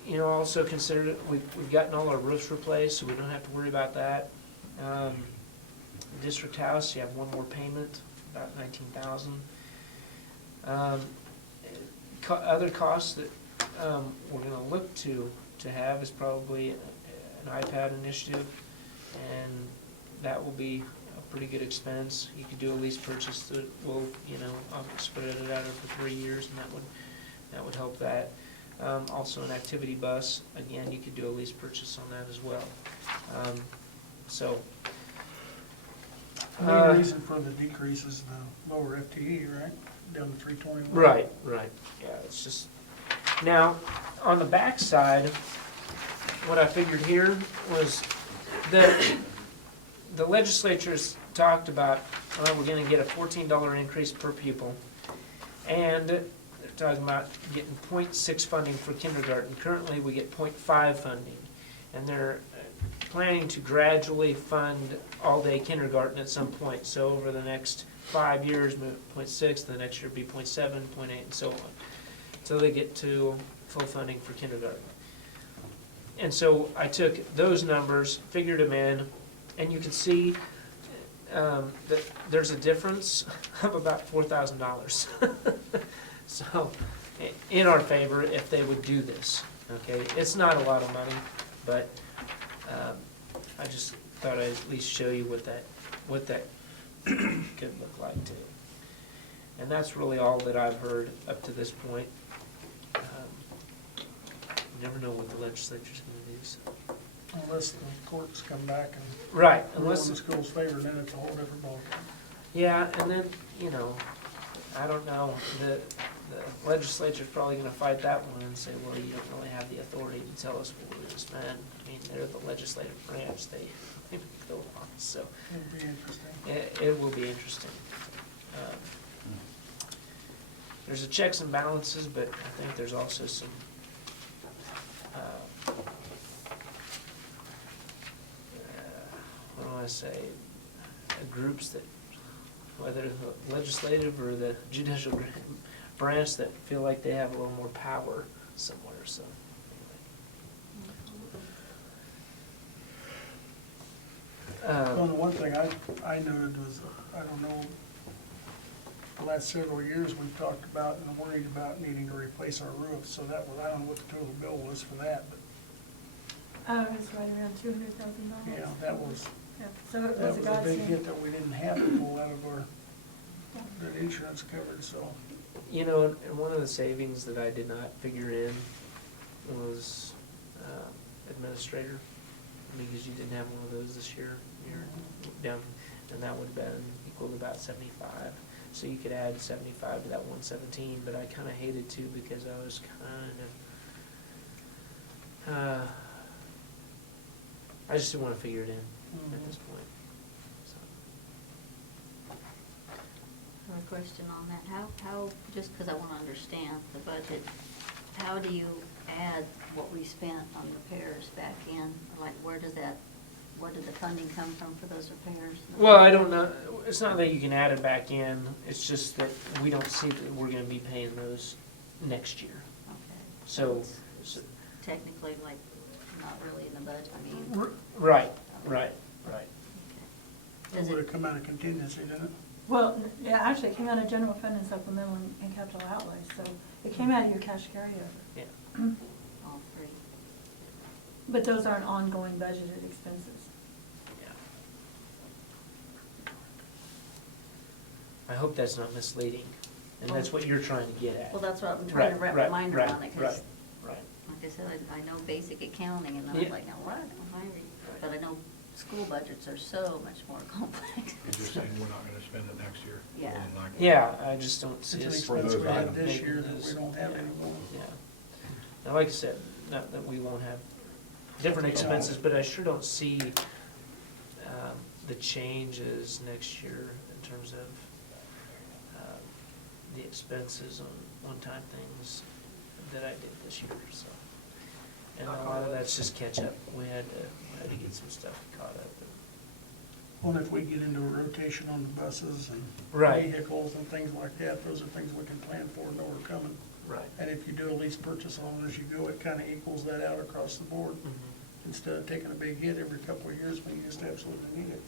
You know, also consider we've gotten all our roofs replaced, so we don't have to worry about that. District house, you have one more payment, about $19,000. Other costs that we're going to look to have is probably an iPad initiative, and that will be a pretty good expense. You could do a lease purchase that will, you know, spread it out over 3 years, and that would help that. Also an activity bus, again, you could do a lease purchase on that as well. So. The main reason for the decrease is the lower FTE, right? Down to 321. Right. Yeah, it's just, now, on the back side, what I figured here was that the legislature's talked about, we're gonna get a $14 increase per pupil, and they're talking about getting 0.6 funding for kindergarten. Currently, we get 0.5 funding, and they're planning to gradually fund all-day kindergarten at some point. So over the next 5 years, 0.6, the next year be 0.7, 0.8, and so on, until they get to full funding for kindergarten. And so I took those numbers, figured them in, and you can see that there's a difference of about $4,000. So, in our favor if they would do this, okay? It's not a lot of money, but I just thought I'd at least show you what that could look like too. And that's really all that I've heard up to this point. You never know what the legislature's gonna do, so. Unless the courts come back and Right, rule in unless, the school's favor, then it's a whole different ballgame. yeah, and then, you know, I don't know, the legislature's probably gonna fight that one and say, well, you don't really have the authority to tell us what we're gonna spend. I mean, they're the legislative branch, they go on, so. It'll be interesting. It will be interesting. There's a checks and balances, but I think there's also some what do I say, groups that, whether the legislative or the judicial branch, that feel like they have a little more power somewhere, so. Well, the one thing I noted was, I don't know, the last several years, we've talked about and worried about needing to replace our roof, so that was, I don't know what the total bill was for that, but It's right around $200,000. yeah, that was Yeah, so it a was a big godsend. hit that we didn't have to pull out of our, that insurance covered, so. You know, and one of the savings that I did not figure in was administrator, because you didn't have one of those this year. You're down, and that would have been equal to about 75. So you could add 75 to that 117, but I kind of hated to because I was kind of, I just didn't want to figure it in at this point. So. A question on that, how, just because I want to understand the budget, how do you add what we spent on repairs back in? Like, where did the funding come from for those repairs? Well, I don't know, it's not that you can add it back in, it's just that we don't see that we're gonna be paying those next year. Okay. So, It's technically, like, not really in the budget, I mean. right. Okay. It would have come out of contingency, didn't it? Well, yeah, actually, it came out of general fund and supplemental and capital outlay, so it came out of your cash carryover. Yeah. All three. But those aren't ongoing budgeted expenses. Yeah. I hope that's not misleading, and that's what you're trying to get at. Well, that's what I'm trying to wrap my mind around it, because, Right. like I said, I know basic accounting, and I Yeah. was like, now what? But I know school budgets are so much more complex. You're just saying we're not gonna spend it next year. Yeah. We're not gonna- Yeah, I just don't It's see an us. expense we those had items. this making year that those- we don't have yeah, anymore. Yeah. Now, like I said, not that we won't have different expenses, but I sure don't see the changes next year in terms of the expenses on one-time things that I did this year, so. And a lot of that's just catch up. We had to get some stuff caught up. Well, if we get into a rotation on the buses and Right. vehicles and things like that, those are things we can plan for and know are coming. Right. And if you do a lease purchase on it as you go, it kind of equals that out across the board, instead of taking a big hit every couple of years when you just absolutely need it.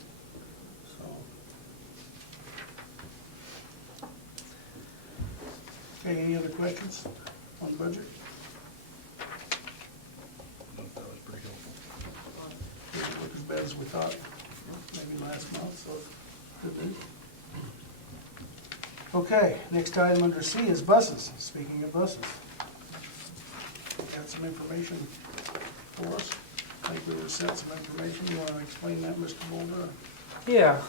So. Okay, any other questions on the budget? No, that was pretty helpful. Didn't look as bad as we thought, maybe last month, so it's good news. Okay, next item under C is buses. Speaking of buses. Got some information for us? I think we were sent some information. You want to explain that, Mr. Boulder? Yeah.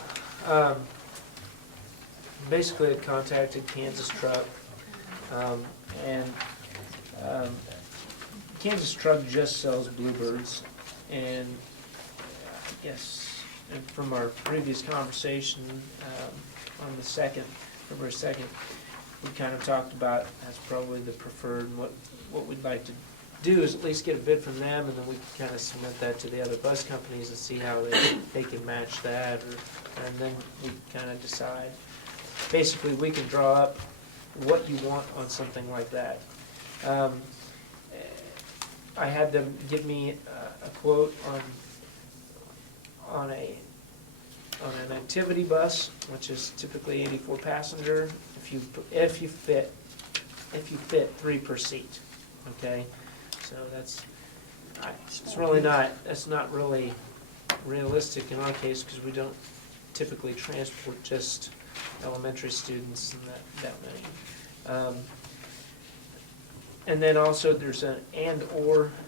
Basically, I contacted Kansas Truck, and Kansas Truck just sells Bluebirds, and I guess from our previous conversation on the February 2nd, we kind of talked about that's probably the preferred, and what we'd like to do is at least get a bid from them, and then we can kind of submit that to the other bus companies and see how they can match that, and then we kind of decide. Basically, we can draw up what you want on something like that. I had them give me a quote on an activity bus, which is typically 84 passenger, if you fit 3 per seat, okay? So that's not really realistic in our case, because we don't typically transport just elementary students and that many. And then also there's an and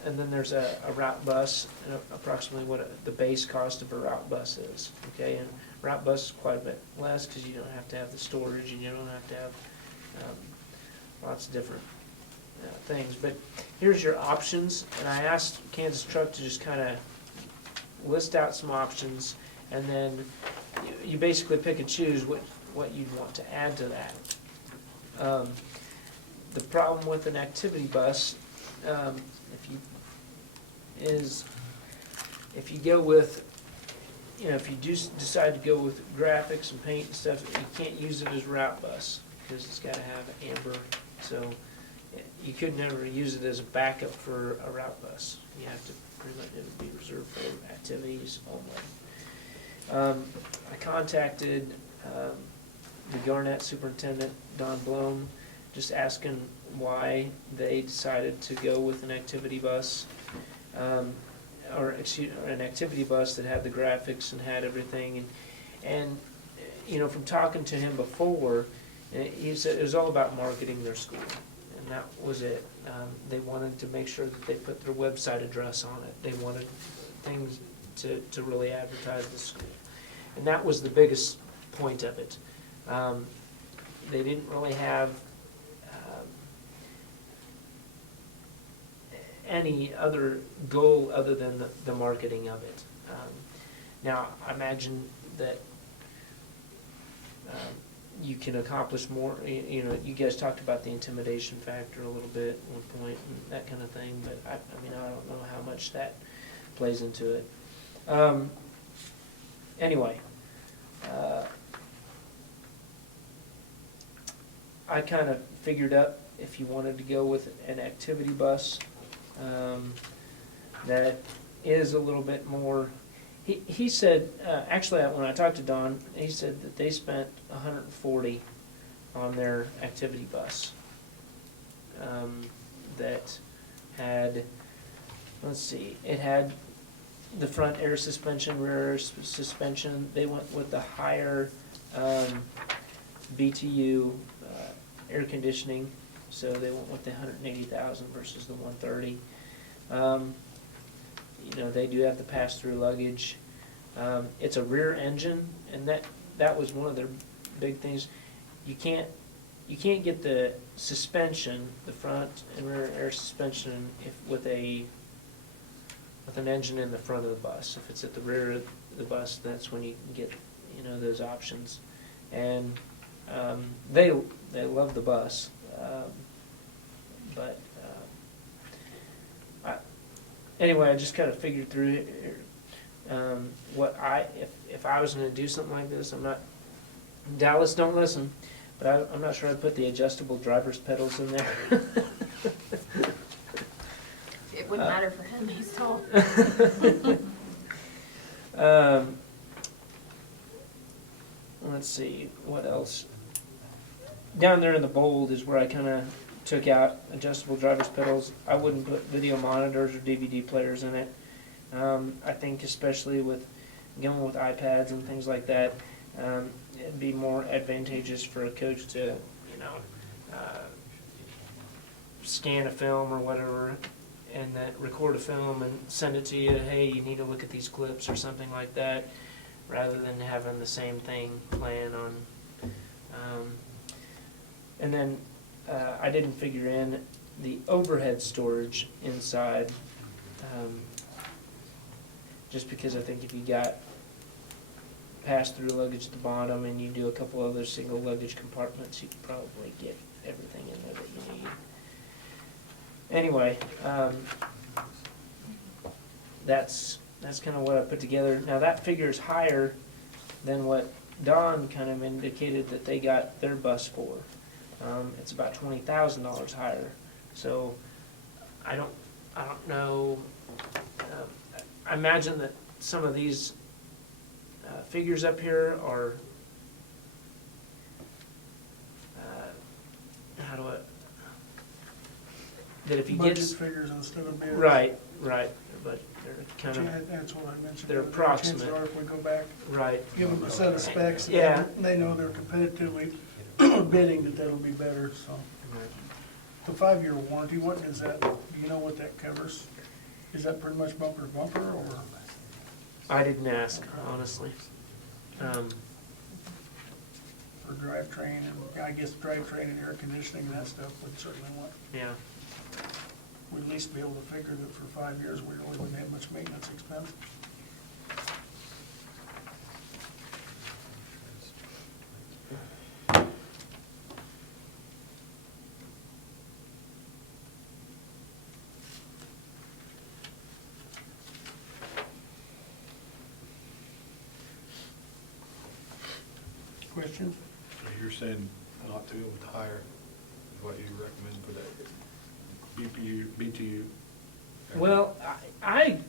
then there's a route bus, and approximately what the base cost of a route bus is, okay? And route bus is quite a bit less, because you don't have to have the storage, and you don't have to have lots of different things. But here's your options, and I asked Kansas Truck to just kind of list out some options, and then you basically pick and choose what you'd want to add to that. The problem with an activity bus, if you go with, if you do decide to go with graphics and paint and stuff, you can't use it as a route bus, because it's got to have amber. So you could never use it as a backup for a route bus. You have to pretty much, it would be reserved for activities only. I contacted the Garnett superintendent, Don Blome, just asking why they decided to go with an activity bus, or an activity bus that had the graphics and had everything. And from talking to him before, he said it was all about marketing their school. And and that was it. They wanted to make sure that they put their website address on it. They wanted things to really advertise the school. And that was the biggest point of it. They didn't really have any other goal other than the marketing of it. Now, I imagine that you can accomplish more. You know, you guys talked about the intimidation factor a little bit at one point and that kind of thing, but I mean, I don't know how much that plays into it. Anyway, I kind of figured up if you wanted to go with an activity bus that is a little bit more. He said, actually, when I talked to Don, he said that they spent $140 on their activity bus that had, let's see, it had the front air suspension, rear air suspension. They went with the higher BTU air conditioning, so they went with the 180,000 versus the 130. You know, they do have the pass-through luggage. It's a rear engine, and that was one of their big things. You can't get the suspension, the front and rear air suspension, with an engine in the front of the bus. If it's at the rear of the bus, that's when you can get, you know, those options. And they love the bus, but anyway, I just kind of figured through it. If I was going to do something like this, I'm not. Dallas, don't listen, but I'm not sure I'd put the adjustable driver's pedals in there. It wouldn't matter for him, he's tall. Let's see, what else? Down there in the bold is where I kind of took out adjustable driver's pedals. I wouldn't put video monitors or DVD players in it. I think especially with going with iPads and things like that, it'd be more advantageous for a coach to, you know, scan a film or whatever, and then record a film and send it to you. Hey, you need to look at these clips or something like that, rather than having the same thing playing on. And then I didn't figure in the overhead storage inside, just because I think if you got pass-through luggage at the bottom and you do a couple other single luggage compartments, you could probably get everything in there that you need. Anyway, that's kind of what I put together. Now that figure is higher than what Don kind of indicated that they got their bus for. It's about $20,000 higher. So I don't know. I imagine that some of these figures up here are that if you Budget get figures instead of bids. right, but they're kind of That's what I mentioned. they're Chances approximate. are if we go back, right. give them a set of specs, and Yeah. they know they're competitively bidding, that'll be better, so. The 5-year warranty, what does that, do you know what that covers? Is that pretty much bumper to bumper, or? I didn't ask, honestly. For drivetrain, and I guess drivetrain and air conditioning and that stuff would certainly want, Yeah. we'd at least be able to figure that for 5 years, we really wouldn't have much maintenance expense. Question? So you're saying not to go with higher, is what you recommend for that BTU? Well, and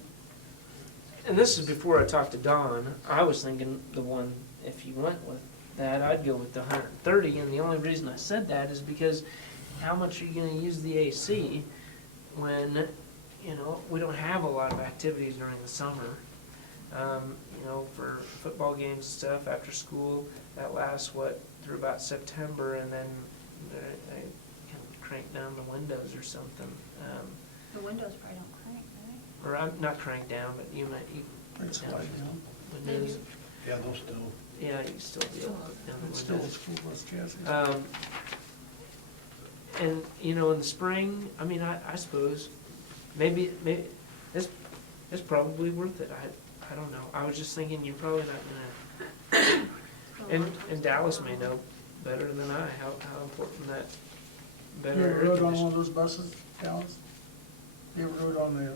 this is before I talked to Don, I was thinking the one, if you went with that, I'd go with the 130, and the only reason I said that is because how much are you gonna use the AC when, you know, we don't have a lot of activities during the summer? You know, for football games and stuff after school, that lasts, through about September, and then crank down the windows or something. The windows probably don't crank, right? Or I'm not crank down, but you might, you. It's slide down. Windows, Yeah, those still. yeah, you can still be able to put down the It's still a windows. school bus chassis. And, in the spring, I mean, I suppose, maybe, it's probably worth it, I don't know. I was just thinking, you're probably not gonna, and Dallas may know better than I, how important that You better ever air rode on one conditioning. of those buses, Dallas? You ever rode on the,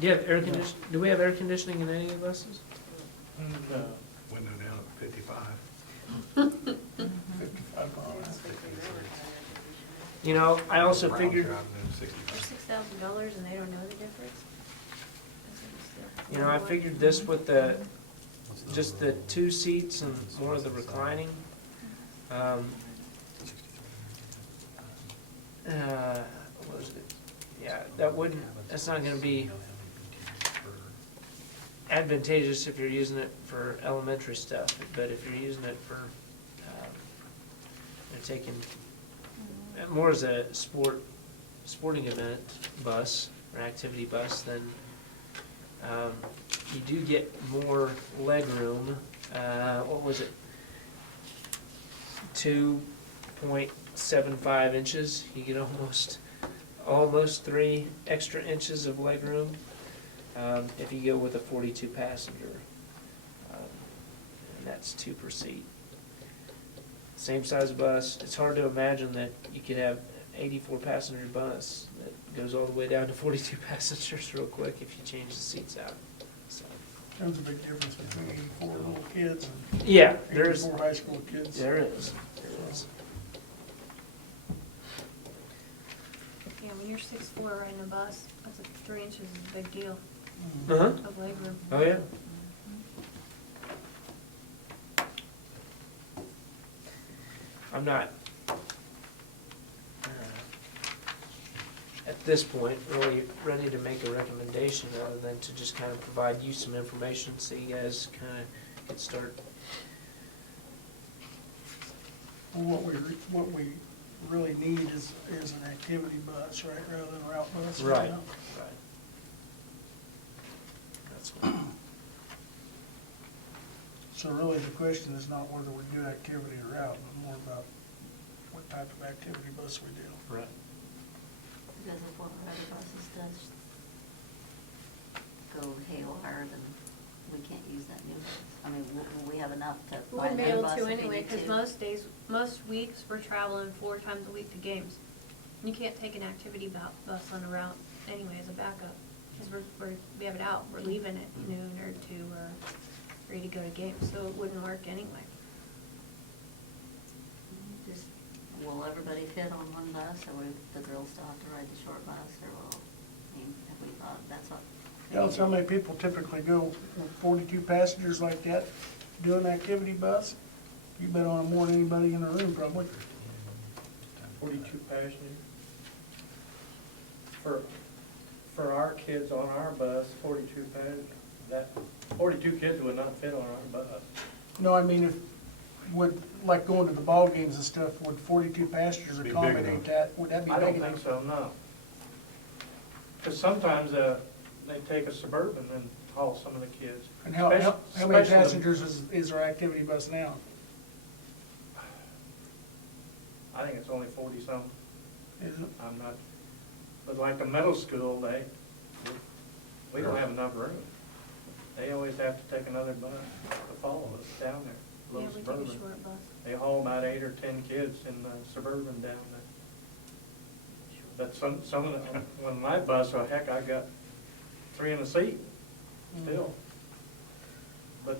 Do you have air condition, do we have air conditioning in any of the buses? Window down at 55. 55 mile an hour? I also Brown's figured, driving in For 65. $6,000 and they don't know the difference? I figured this with just the 2 seats and more of the reclining. What was it? Yeah, that's not gonna be advantageous if you're using it for elementary stuff, but if you're using it for, taking, more as a sporting event bus or activity bus, then, you do get more leg room. What was it? 2.75 inches, you get almost 3 extra inches of leg room. If you go with a 42 passenger, and that's 2 per seat. Same size bus, it's hard to imagine that you could have 84 passenger bus that goes all the way down to 42 passengers real quick if you change the seats out, so. There's a big difference between 84 little kids and Yeah, there's, 84 high school kids. there is. Yeah, when you're 6'4" riding a bus, that's 3 inches is a big deal Mhm. Uh-huh, of leg room. oh yeah. I'm not, at this point, really ready to make a recommendation other than to just kind of provide you some information so you guys kind of get started. Well, what we really need is an activity bus, right, rather than a route bus. you Right, know? right. That's what, So really, the question is not whether we do activity or route, but more about what type of activity bus we do. right. Because if one of our other buses does go haywire, then we can't use that new bus. I mean, will we have enough to We buy wouldn't be another able bus to if we anyway, need because to? most weeks, we're traveling 4 times a week to games. You can't take an activity bus on a route anyway as a backup, because we have it out, we're leaving at noon or 2 or 3 to go to games, so it wouldn't work anyway. Just, will everybody fit on one bus, or will the girls still have to ride the short bus, or will, I mean, have we thought, that's what? Dallas, how many people typically go with 42 passengers like that, do an activity bus? You bet on it more than anybody in the room, probably. 42 passengers. For our kids on our bus, 42 passengers, that, 42 kids would not fit on our bus. No, I mean, like going to the ball games and stuff, would 42 passengers Be big accommodate enough. that? Would that be I big don't enough? think so, no. Because sometimes they take a Suburban and haul some of the kids. And how many Especially- passengers is our activity bus now? I think it's only 40-something. Is it? I'm not, but like the middle school, we don't have enough room. They always have to take another bus to follow us down there. Yeah, Little we take a Suburban. short bus. They haul about 8 or 10 kids in the Suburban down there. But some of the, when my bus, oh heck, I got 3 in a seat still. But,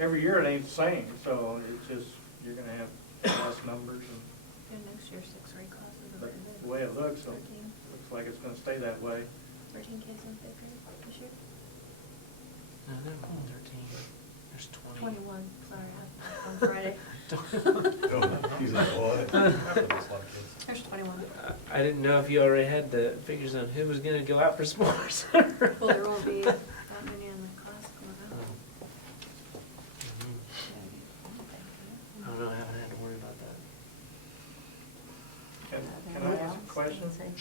every year it ain't the same, so it's just, you're gonna have less numbers and, And next year, 6th grade classes are but very big. the way it looks, it 13, looks like it's gonna stay that way. 13 kids in 5th grade this year. No, 13, there's 20. 21, sorry, on Friday. He's like, what? There's 21. I didn't know if you already had the figures on who was gonna go out for sports. Well, there won't be that many in the class going out. I don't know, I haven't had to worry about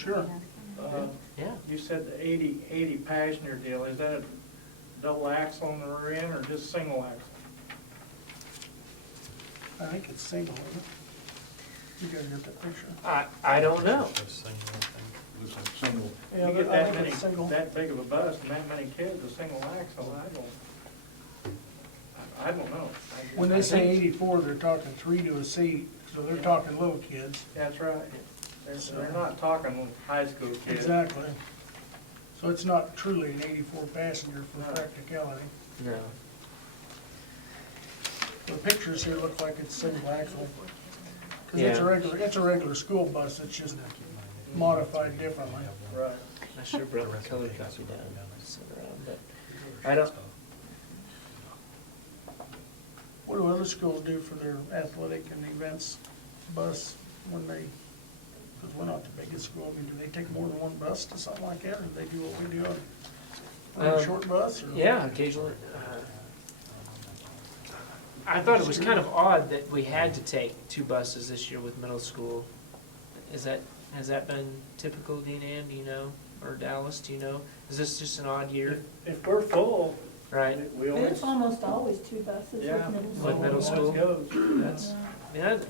Sure. Yeah. You said the 80 passenger deal, is that a double axle on the rear end or just single axle? I think it's single, isn't it? You gotta get that picture. I don't know. Looks like single. Yeah, You get I that think many, it's single. that big of a bus and that many kids, a single axle, I don't know. When they say 84, they're talking 3 to a seat, so they're talking little kids. That's right. They're not talking high school kids. Exactly. So it's not truly an 84 passenger for No. practicality. No. The pictures here look like it's single axle. Because Yeah. it's a regular school bus, it's just modified differently. Right. I should have brought the color copy down, sit around, but I don't, What do other schools do for their athletic and events bus when they, because we're not the biggest school, I mean, do they take more than one bus to something like that, or do they do what we do on a short bus? Or? yeah, occasionally. I thought it was kind of odd that we had to take 2 buses this year with middle school. Has that been typical, Dean Ann, do you know, or Dallas, do you know? Is this just an odd year, If we're full, right? we always, It's almost always 2 buses yeah. with middle With school. middle school? Always goes. That's, I mean,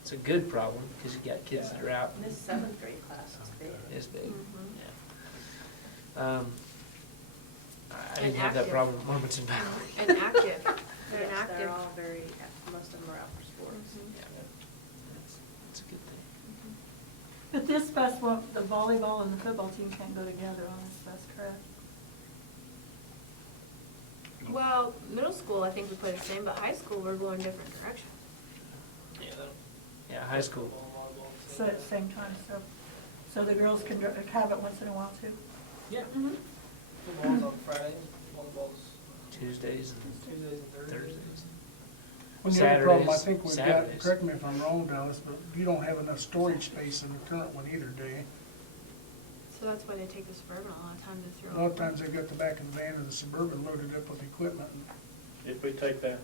it's a good problem, because you got kids that are out, This 7th grade class is big. it's big, Mhm. yeah. I didn't have that active. problem in Wilmington Valley. And active, they're Yes, active. they're all very, most of them are out for sports. That's a good thing. But this bus won't, the volleyball and the football team can't go together on this bus, correct? Well, middle school, I think we put the same, but high school, we're going different directions. Yeah, high school, So at the same time, so the girls can have it once in a while too? Yeah. Mhm. Football's on Fridays, volleyball's Tuesdays and Tuesdays and Thursdays. Thursdays. Well, the other problem I Saturdays, think we've got, Saturdays. correct me if I'm wrong, Dallas, but you don't have enough storage space in the current one either, do you? So that's why they take the Suburban a lot of times to throw. A lot of times they've got the back of the van or the Suburban loaded up with equipment. If we take that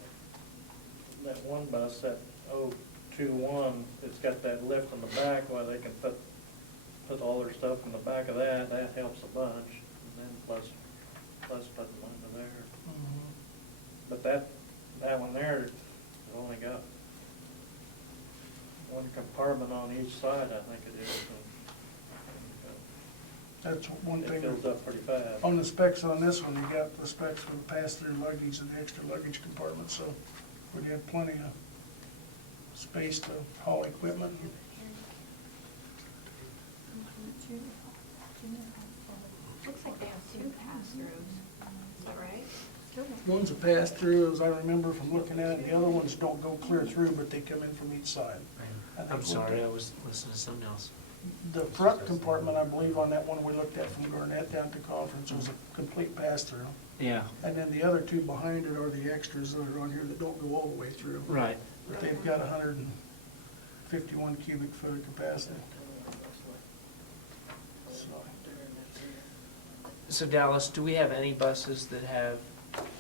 one bus, that 021, it's got that lift in the back, where they can put all their stuff in the back of that helps a bunch. And then plus put them under there. But that one there, it's only got one compartment on each side, I think it is. That's one It thing. fills up pretty fast. On the specs on this one, you got the specs for the pass-through luggage and the extra luggage compartment, so we'd have plenty of space to haul equipment. Looks like they have 2 pass-throughs, is that right? One's a pass-through, as I remember from looking at it, the other ones don't go clear through, but they come in from each side. I think I'm sorry, I was listening to something else. The front compartment, I believe, on that one we looked at from Garnett down to Conference was a complete pass-through. Yeah. And then the other 2 behind it are the extras that are on here that don't go all the way through. Right. But they've got 151 cubic foot of capacity. So, So Dallas, do we have any buses that have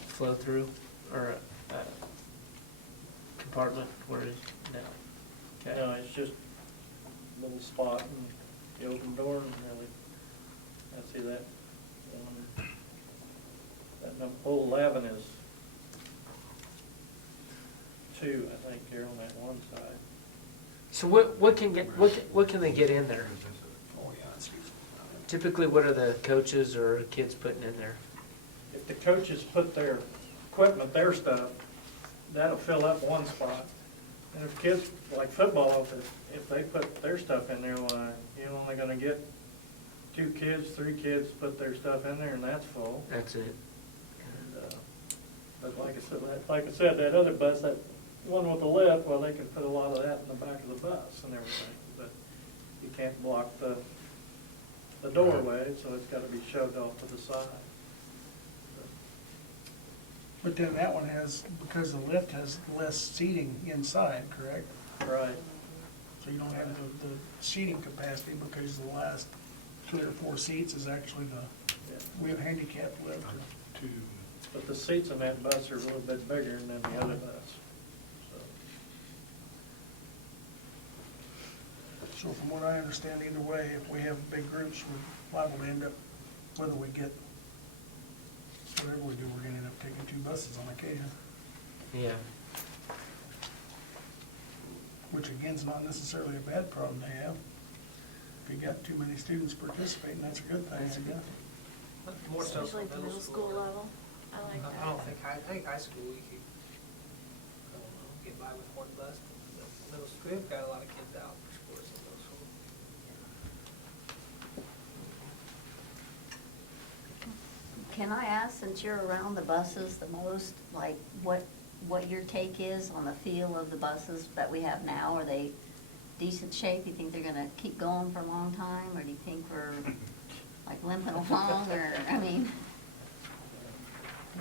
flow-through or a compartment where, no? Okay. No, it's just a little spot and the open door and really, I see that one, that number 11 is 2, I think, here on that one side. So what can they get in there? oh yeah, excuse me. Typically, what are the coaches or kids putting in there? If the coaches put their equipment, their stuff, that'll fill up one spot. And if kids, like football, if they put their stuff in there, why, you're only gonna get 2 kids, 3 kids put their stuff in there and that's full. That's it. And, but like I said, that other bus, that one with the lift, well, they can put a lot of that in the back of the bus and everything, but you can't block the doorway, so it's gotta be shoved off to the side. But then that one has, because the lift has less seating inside, correct? Right. So you don't have the seating capacity because the last 3 or 4 seats is actually we have handicap lift. Two. But the seats in that bus are a little bit bigger than the other bus. So, So from what I understand, either way, if we have big groups, we're liable to end up, whether we get, whatever we do, we're gonna end up taking 2 buses on occasion, Yeah. which again is not necessarily a bad problem to have. If you got too many students participating, that's a good thing, I guess. More so for Especially at the middle school level. I like that. I don't think, I think high school, we could, I don't know, get by with one bus. But middle school, we've got a lot of kids out for sports in middle school. Can I ask, since you're around the buses the most, like, what your take is on the feel of the buses that we have now? Are they decent shape? You think they're gonna keep going for a long time, or do you think we're like limping along, or, I mean?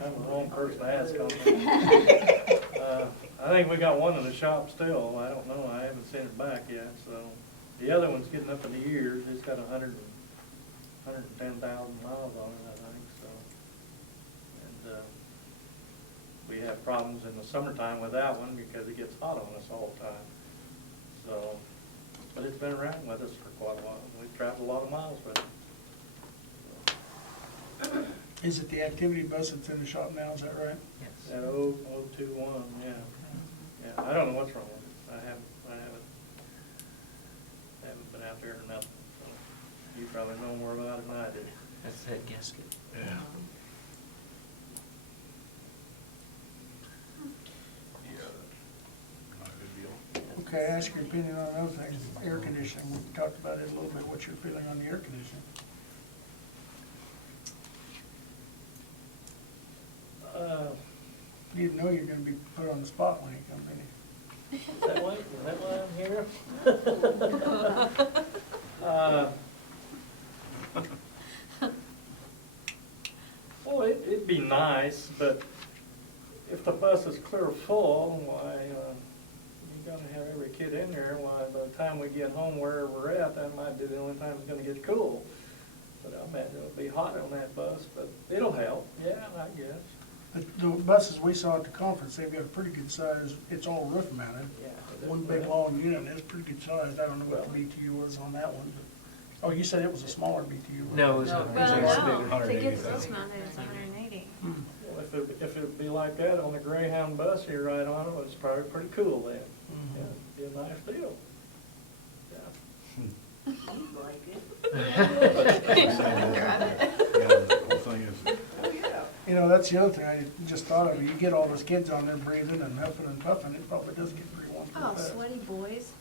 I'm the wrong person to ask on that. I think we got one in the shop still. I don't know. I haven't seen it back yet, so. The other one's getting up in the years. It's got 110,000 miles on it, I think, so. And, we have problems in the summertime with that one because it gets hot on us all the time. So, but it's been around with us for quite a while. We've traveled a lot of miles with it. Is it the activity bus that's in the shop now, is that right? Yes. That 021, yeah. Yeah, I don't know what's wrong with it. I haven't been out there or nothing, so you probably know more about it than I do. That's the head gasket. Yeah. Not a good deal. Okay, ask your opinion on another thing, air conditioning. We talked about it a little bit, what's your feeling on the air conditioning? You didn't know you're gonna be put on the spot when he comes in. Is that why I'm here? Well, it'd be nice, but if the bus is clear full, why, you gotta have every kid in there. Why, by the time we get home wherever we're at, that might be the only time it's gonna get cool. But I imagine it'll be hot on that bus, but it'll help, yeah, I guess. The buses we saw at the conference, they've got a pretty good size, it's all roof mounted. Yeah. One big long unit, and it's pretty good size. I don't know what the BTU was on that one, but, oh, you said it was a smaller BTU. No, it was Well, no, if it gets this mounted, it's 180. Well, if it'd be like that on the Greyhound bus you ride on, it's probably pretty cool then. Mhm. Yeah, it'd be a nice deal. Yeah. Yeah, the whole thing is, You know, that's the other thing I just thought of. You get all those kids on there breathing and huffing and puffing, it probably does get pretty warm pretty Oh, fast. sweaty boys.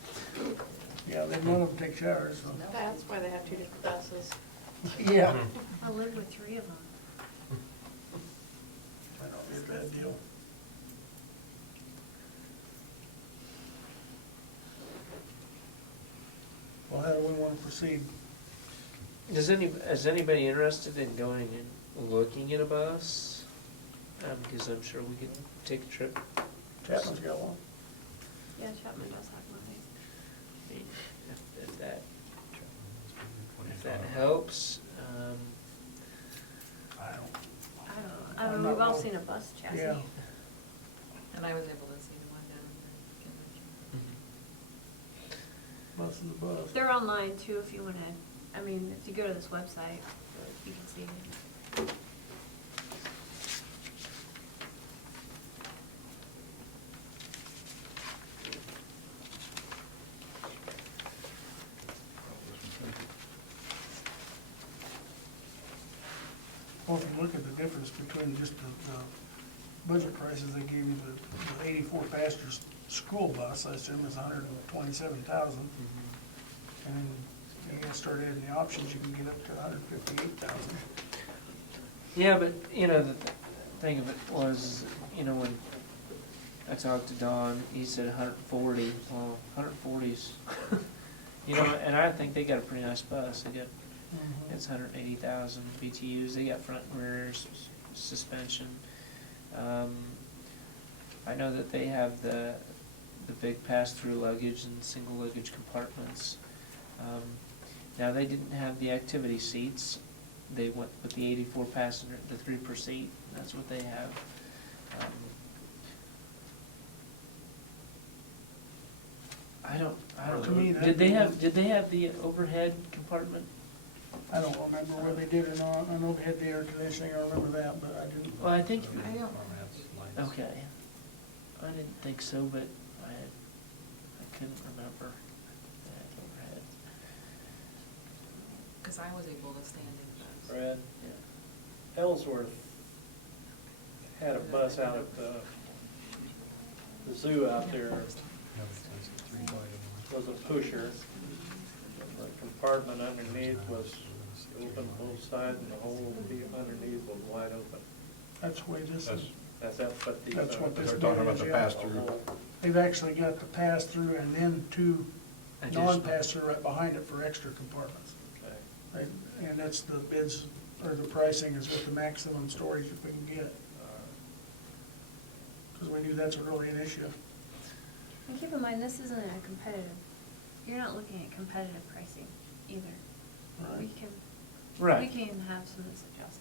Yeah, they none of them take showers, so. That's why they have 2 different buses. Yeah. I lived with 3 of them. I don't be a bad deal. Well, how do we want to proceed? Is anybody interested in going and looking at a bus? Because I'm sure we could take a trip. Chapman's got one. Yeah, Chapman does have one. I mean, if that helps. I don't. I don't know, we've all seen a bus chassis. Yeah. And I was able to see the one down in the convention. Bus is a bus. They're online too, if you wanna, I mean, if you go to this website, you can see it. Well, if you look at the difference between just the budget prices, they gave you the 84 passenger school bus, I assume is 127,000. And you gotta start adding the options, you can get up to 158,000. Yeah, but, the thing of it was, when I talked to Don, he said 140. Well, 140's, and I think they got a pretty nice bus. They got, it's 180,000 BTUs. They got front and rear suspension. I know that they have the big pass-through luggage and single luggage compartments. Now, they didn't have the activity seats. They went with the 84 passenger, the 3 per seat. That's what they have. I don't To me, know. that- Did they have the overhead compartment? I don't remember whether they did or not. I know they had the air conditioning, I remember that, but I didn't. Well, I think, I don't, okay. I didn't think so, but I couldn't remember that overhead. because I was able to stand in the Brad, Yeah. Ellsworth had a bus out at the zoo out there, was a pusher. The compartment underneath was open both sides, and the whole deep underneath was wide open. That's the way this is. That's what these. That's what this They're talking about is, the yeah. pass-through. They've actually got the pass-through and then two Additional. non-pass-through right behind it for extra compartments. And that's the bids, or the pricing is with the maximum storage if we can get it. Because we knew that's really an issue. And keep in mind, this isn't a competitive, you're not looking at competitive pricing either. We Right. can, Right. we can have some that's adjusted.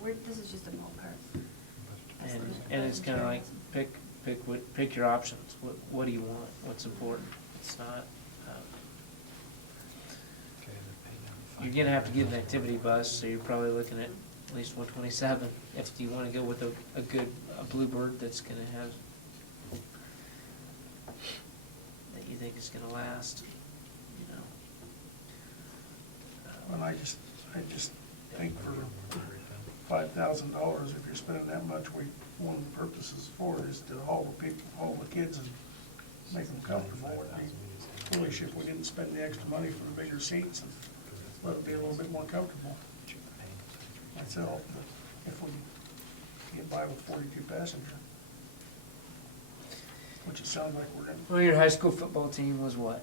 Right. This is just a ballpark. And it's kinda like, pick your options. What do you want? What's important? It's not, you're gonna have to get an activity bus, so you're probably looking at least 127. If you wanna go with a good Bluebird that's gonna have, that you think is gonna last, you know. And I just think for $5,000, if you're spending that much, one of the purposes for it is to haul the kids and make them comfortable. It'd be foolish if we didn't spend the extra money for the bigger seats and let it be a little bit more comfortable. Myself, but if we get by with 42 passengers, which it sounds like we're gonna. Well, your high school football team was what?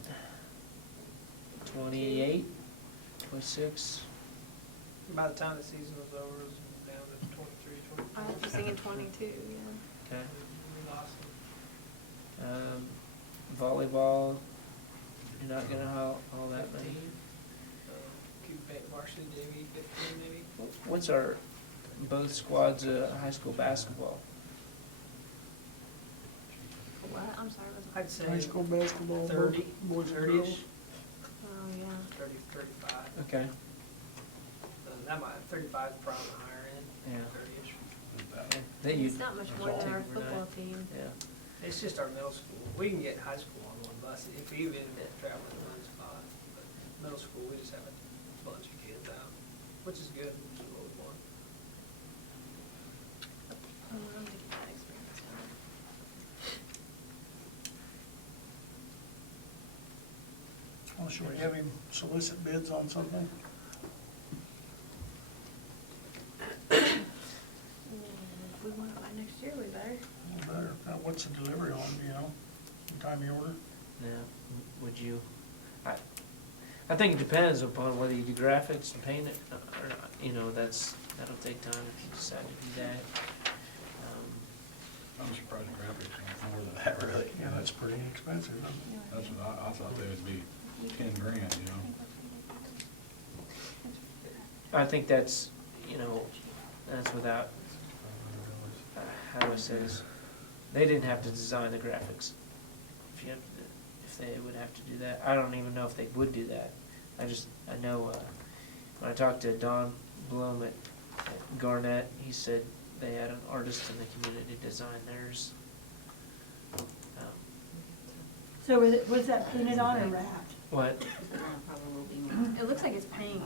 28, 26? By the time the season was over, it was down to 23, 24. I was just thinking 22, yeah. Okay. We lost them. Volleyball, you're not gonna haul that many? Keep paint varsity, JV, 15 maybe. What's our, both squads, high school basketball? What? I'm sorry, was I'd say High school basketball, 30, boys and 30-ish, girls. Oh, yeah. 30, 35. Okay. That might, 35 is probably the higher end, Yeah. 30-ish. That you- It's not much more than take our overnight. football team. Yeah. It's just our middle school. We can get high school on one bus, if we even travel in one spot. But middle school, we just have a bunch of kids out, which is good, which is what we want. I wanted to get that experience now. Well, should we have him solicit bids on something? If we want it by next year, we better. Better. What's the delivery on, do you know? What time you order? Yeah, would you, I think it depends upon whether you do graphics and paint it, or not. You know, that'll take time if you decide to do that. I'm surprised graphics aren't more than that, really. Yeah, that's pretty expensive, isn't it? That's what I thought they would be 10 grand, you know? I think that's, you know, that's without, how do I say this? They didn't have to design the graphics. If they would have to do that, I don't even know if they would do that. I know, when I talked to Don Bloom at Garnett, he said they had an artist in the community design theirs. So was that painted on or wrapped? What? Probably will be more. It looks like it's paint.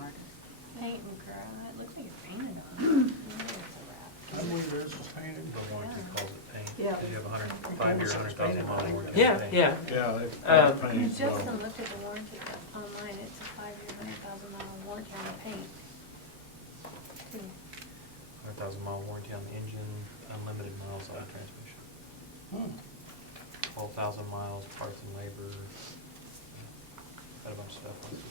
Paint and it looks like it's painted on. Maybe it's a wrap. I believe theirs was painted. The warranty calls it paint. Yeah. You have a 5-year, 100,000 mile warranty. on Yeah, paint. yeah. Yeah, they paint, so. Justin looked at the warranty online, it's a 5-year, 100,000 mile warranty on the paint. 100,000 mile warranty on the engine, unlimited miles on the transmission. Hmm. 12,000 miles, parts and labor, got a bunch of stuff on it.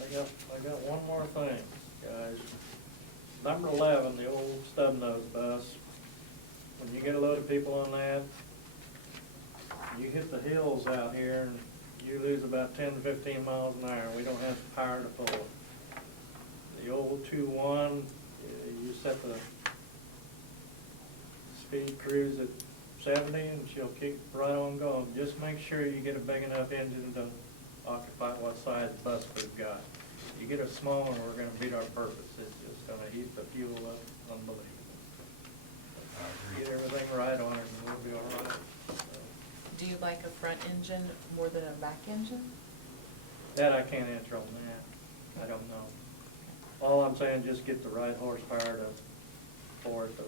I got one more thing, guys. Number 11, the old stub nose bus. When you get a load of people on that, you hit the hills out here and you lose about 10 to 15 miles an hour. We don't have the power to pull it. The old 2-1, you set the speed cruise at 70 and she'll keep right on going. Just make sure you get a big enough engine to occupy what size bus we've got. You get a small one, we're gonna beat our purpose. It's just gonna heat the fuel up unbelievable. Get everything right on it and we'll be all right. So, Do you like a front engine more than a back engine? that I can't answer on that. I don't know. All I'm saying, just get the right horsepower for it to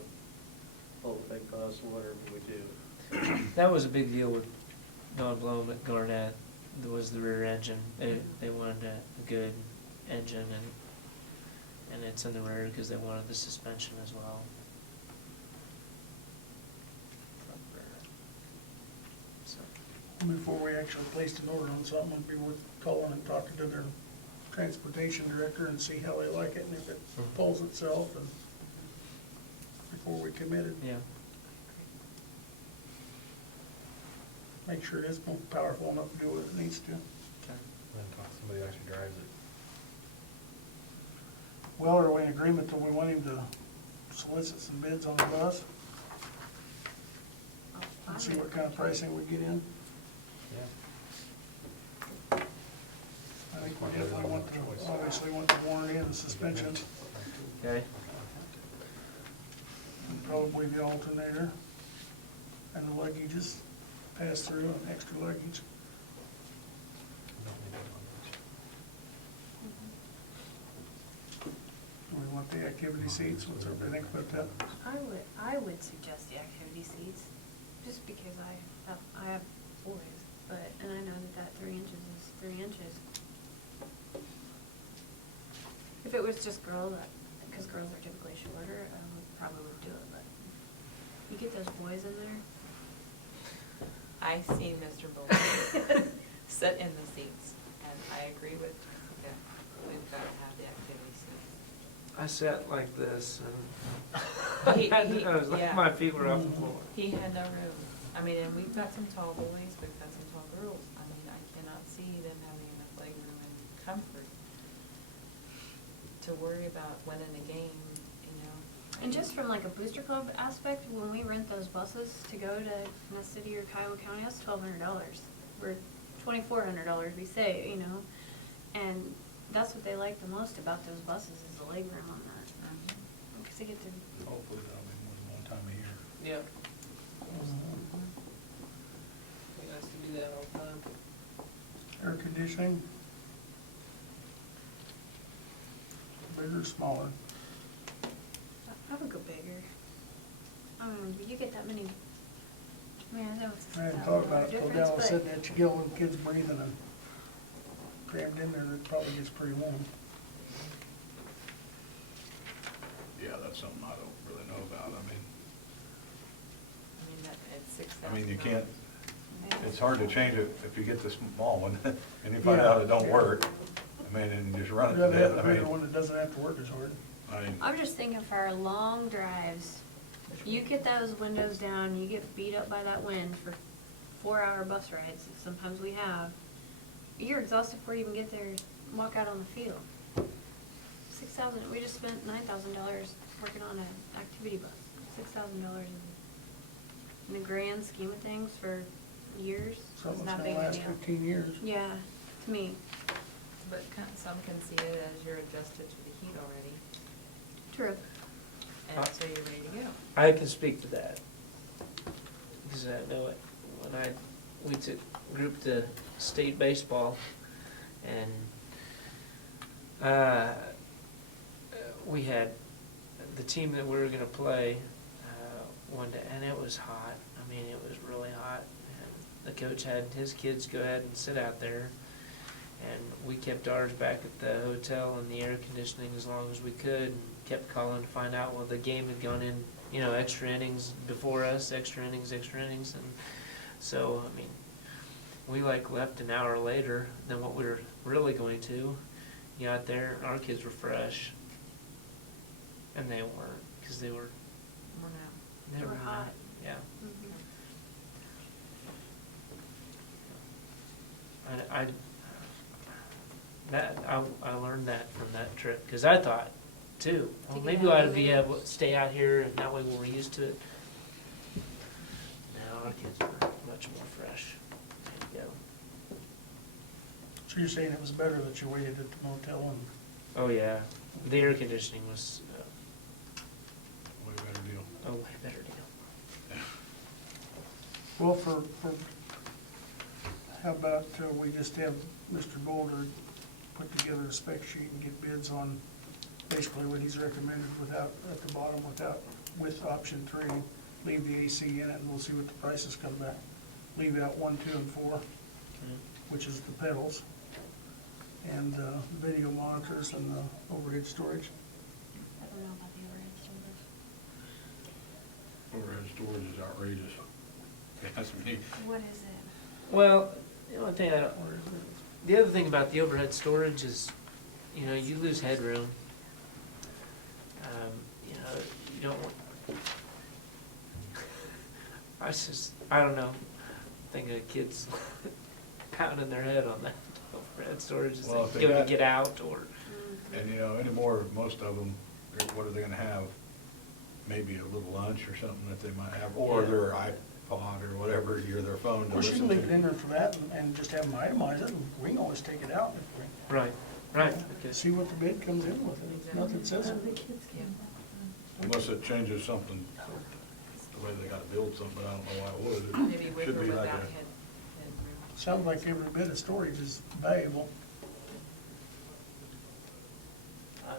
pull the big bus, whatever we do. That was a big deal with Don Blome at Garnett, was the rear engine. They wanted a good engine, and it's in the rear because they wanted the suspension as well. Front rear. So, Before we actually placed an order on something, it'd be worth calling and talking to their transportation director and see how they like it and if it pulls itself and before we committed. yeah. Make sure it is powerful enough to do what it needs to. Okay. Then talk to somebody who actually drives it. Well, are we in agreement that we want him to solicit some bids on the bus? And see what kind of pricing we get in? Yeah. I think we definitely want the, obviously want the warranty and the suspension, Okay. and probably the alternator, and the luggages, pass through and extra luggage. Do we want the activity seats? What's everybody think about that? I would suggest the activity seats, just because I have boys, but, and I know that 3 inches is 3 inches. If it was just girls, because girls are typically shorter, I probably would do it, but you get those boys in there. I see Mr. Bowler sit in the seats, and I agree with Jessica. We've got to have the activity seats. I sat like this, and He- I was like, yeah. my feet were off the floor. He had no room. I mean, and we've got some tall boys, we've got some tall girls. I mean, I cannot see them having enough legroom and comfort to worry about winning a game, you know. And just from like a booster club aspect, when we rent those buses to go to Ness City or Kiowa County, that's $1,200. We're $2,400, we say, you know, and that's what they like the most about those buses is the legroom on that. Because they get to, Hopefully that'll be more than one time a year. Yeah. Be nice to do that all the time. Air conditioning? Bigger, smaller? I would go bigger. I mean, you get that many, man, I know it's I a hadn't thought about it, difference, till Dallas said but that you get all them kids breathing and crammed in there, it probably gets pretty warm. Yeah, that's something I don't really know about. I mean, that, it's $6,000. I mean, you can't, it's hard to change it if you get the small one and you find Yeah. out it don't work. I mean, and just run it to Rather have death. a I bigger mean, one that doesn't have to work as hard. I'm just thinking for our long drives, you get those windows down, you get beat up by that wind for 4-hour bus rides, that sometimes we have. You're exhausted before you even get there, walk out on the field. $6,000, we just spent $9,000 working on an activity bus. $6,000 in the grand scheme of things for years, it's Something's not gonna big of a last deal. 15 years. Yeah, to me, But some can see it as you're adjusted to the heat already, true. and so you're ready to go. I can speak to that. Because I know it, when we took group to state baseball, and we had the team that we were gonna play one day, and it was hot. I mean, it was really hot. And the coach had his kids go ahead and sit out there, and we kept ours back at the hotel in the air conditioning as long as we could, and kept calling to find out, well, the game had gone in, you know, extra innings before us, extra innings, and so, I mean, we like left an hour later than what we were really going to. You got there, our kids were fresh, and they weren't, because they were, We're not. They were hot. Yeah. Mhm. I learned that from that trip, because I thought, too, well, To maybe get we out ought of to the stay out here, and that way we're used to it. our kids were much more fresh. There you go. So you're saying it was better that you waited at the motel and, Oh, yeah. The air conditioning was Way better deal. a way better deal. well, how about we just have Mr. Boulder put together a spec sheet and get bids on basically what he's recommended without, at the bottom, with option 3, leave the AC in it, and we'll see what the prices come back. Leave out 1, 2, and 4, which is the pedals, and the video monitors and the overhead storage. I don't know about the overhead storage. Overhead storage is outrageous. That's me. What is it? Well, the only thing the other thing about the overhead storage is, you know, you lose headroom. You know, you don't want, I don't know, I think a kid's pounding their head on that overhead storage as Well, if they they go to got- get out or. And you know, anymore, most of them, what are they gonna have? Maybe a little lunch or something that they might have, or Yeah. their iPod or whatever, or their phone to Of course, you listen can leave it in to. there for that and just have them itemize it, and we can always take it out if we. Right, right. Okay. See what the bid comes in with it, nothing says it. The kids came. Unless it changes something, the way they gotta build something, but I don't know why it would. Maybe It with should or be without like a. headroom. Sounds like every bit of storage is valuable. I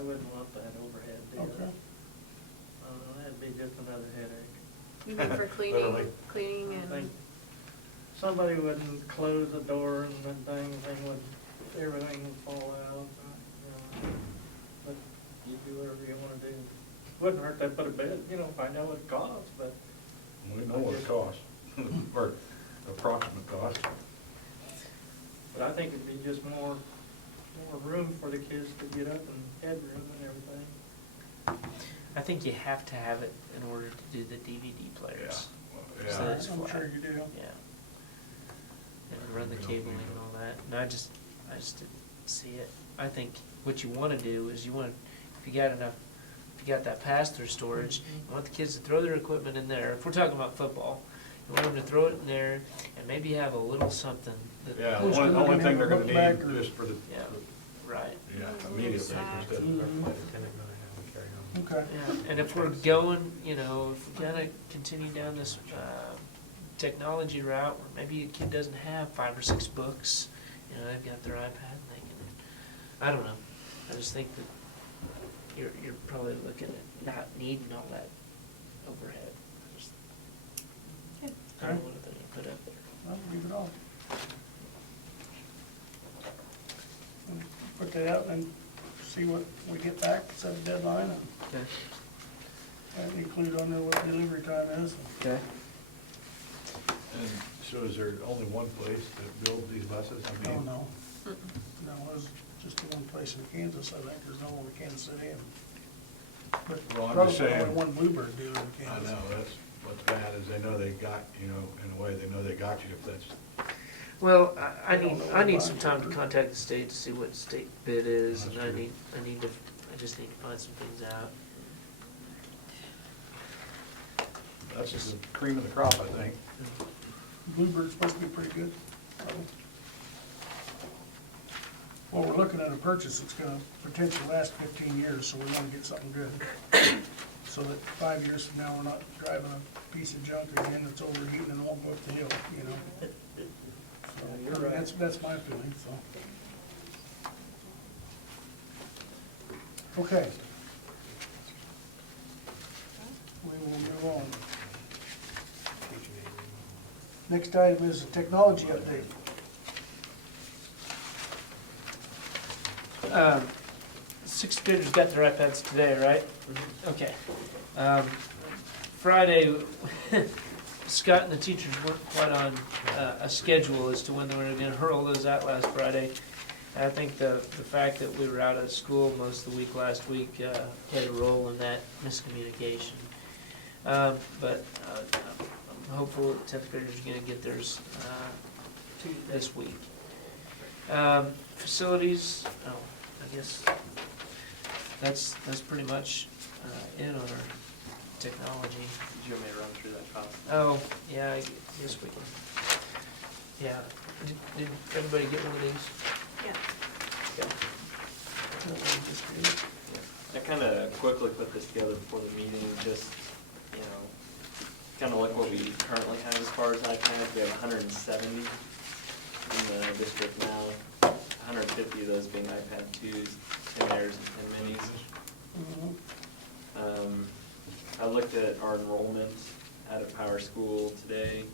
wouldn't want that overhead deal. Okay. That'd be just another headache. You mean for Literally. cleaning I and, think somebody wouldn't close the door and the thing would, everything would fall out. But you do whatever you wanna do. Wouldn't hurt to put a bid, find out what it costs, but We know what it costs, or approximate cost. But I think it'd be just more room for the kids to get up and headroom and everything. I think you have to have it in order to do the DVD players. Yeah. So it's I'm flat. sure you do. Yeah. And run the cabling and all that. And I just didn't see it. I think what you wanna do is if you got that pass-through storage, you want the kids to throw their equipment in there. If we're talking about football, you want them to throw it in there and maybe have a little something that. Yeah, Who's the gonna only look thing they're gonna look back or- need just for the, Yeah, right. yeah, immediate things instead of. Okay. Yeah, and if we're going, if we're gonna continue down this technology route, where maybe a kid doesn't have 5 or 6 books, they've got their iPad and they can, I don't know. I just think that you're probably looking at not needing all that overhead. I don't know what they're gonna put up there. Well, leave it on. Put that out and see what we get back, set a deadline, Okay. and include on there what delivery time is. Okay. And so is there only one place that builds these buses? I Oh, mean, no. No, there's just the one place in Kansas, I think, there's no one in Kansas City. But Well, I'm probably just saying- only one Bluebird dealer in I Kansas. know, that's what's bad, is they know they got, in a way, they know they got you if that's, Well, I They don't need, know I need what some bond time to paper. contact the state to see what state bid is, and That's true. I just need to find some things out. that's just the cream of the crop, I think. Bluebird's supposed to be pretty good. Well, we're looking at a purchase that's gonna potentially last 15 years, so we wanna get something good. So that 5 years from now, we're not driving a piece of junk again that's overheating and won't go up the hill, So, You're right. That's my feeling, so. Okay. We will move on. Next item is a technology update. Sixth graders got their iPads today, right? Okay. Friday, Scott and the teachers weren't quite on a schedule as to when they were gonna hurl those out last Friday. And I think the fact that we were out of school most of the week last week played a role in that miscommunication. But I'm hopeful that 10th graders are gonna get theirs this week. Facilities, I guess that's pretty much it on our technology. Did you want me to run through that cost? Oh, yeah, I guess we can. Yeah, did everybody get one of these? Yeah. I kind of quickly put this together before the meeting, just, kind of look what we currently have as far as iPads. We have 170 in the district now, 150 of those being iPad 2s, 10 Airs, and 10 Minis. I looked at our enrollment out of Power School today.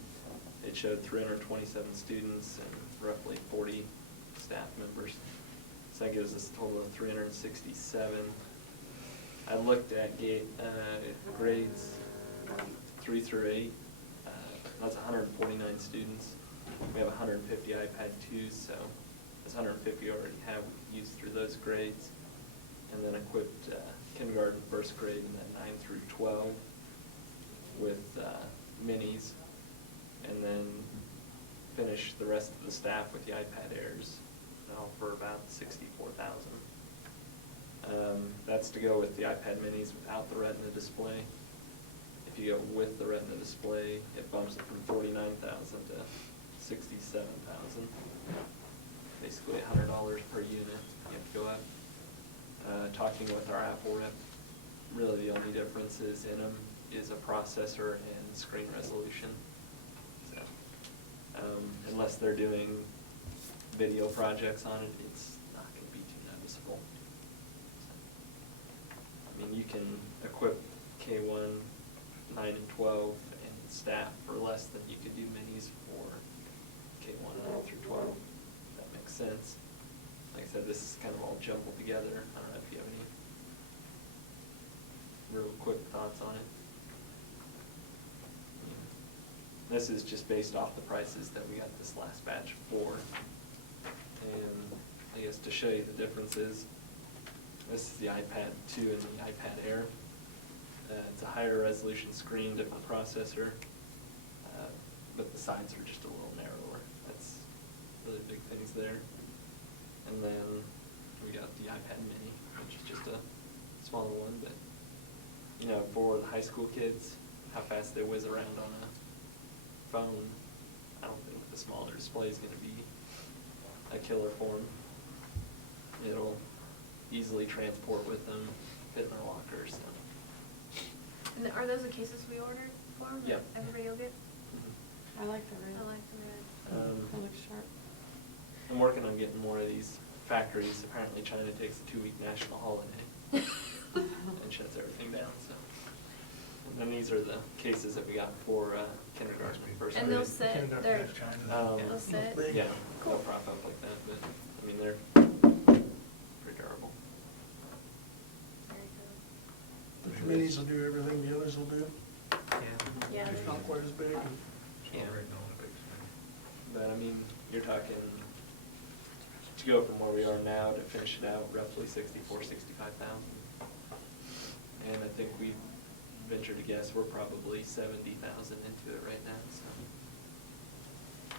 It showed 327 students and roughly 40 staff members. So that gives us a total of 367. I looked at grades 3 through 8. That's 149 students. We have 150 iPad 2s, so that's 150 we already have used through those grades. And then equipped kindergarten, first grade, and then 9 through 12 with minis. And then finish the rest of the staff with the iPad Airs, for about $64,000. That's to go with the iPad minis without the Retina display. If you go with the Retina display, it bumps it from $49,000 to $67,000. Basically $100 per unit you have to go up. Talking with our Apple rep, really the only differences in them is a processor and screen resolution. So, unless they're doing video projects on it, it's not going to be too noticeable. So, you can equip K1, 9, and 12 and staff for less than you could do minis for K1, 9 through 12. If that makes sense. Like I said, this is kind of all jumbled together. I don't know if you have any real quick thoughts on it. This is just based off the prices that we got this last batch for. And I guess to show you the differences, this is the iPad 2 and the iPad Air. It's a higher resolution screen, different processor, but the sides are just a little narrower. That's really big things there. And then we got the iPad mini, which is just a smaller one, but for the high school kids, how fast they whiz around on a phone, I don't think the smaller display is going to be a killer for them. It'll easily transport with them, fit in their lockers. So. And are those the cases we ordered for them? Yep. Everybody will get? I like the red. I like the red. It looks sharp. I'm working on getting more of these factories. Apparently China takes a 2-week national holiday and shuts everything down. So, and then these are the cases that we got for kindergarten and first grade. And they'll sit, they're, They'll sit? Yeah, Cool. they'll prop up like that, but, they're pretty durable. Very The minis will do everything the others will do. Yeah. Yeah. It's not quite as big. Yeah. But you're talking, to go from where we are now to finish it out, roughly 65,000. And I think we venture to guess we're probably 70,000 into it right now, so.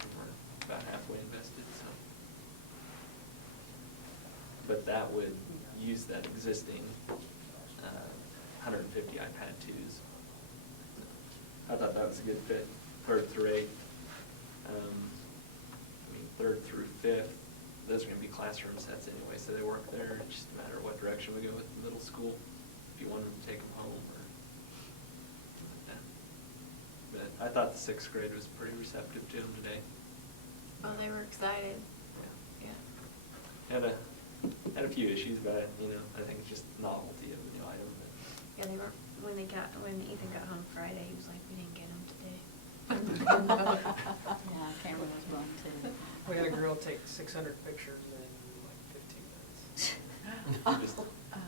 And we're about halfway invested, so. But that would use that existing 150 iPad 2s. I thought that was a good fit, 3rd through 8th. 3rd through 5th, those are going to be classroom sets anyway, so they work there. It's just a matter of what direction we go with the middle school, if you want them to take them home or something like that. But I thought the 6th grade was pretty receptive to them today. Oh, they were excited. Yeah. Had a few issues, but I think it's just novelty of the new item. Yeah, they were, when Ethan got home Friday, he was like, we didn't get them today. Yeah, camera was run too. We had a girl take 600 pictures in like 15 minutes. Just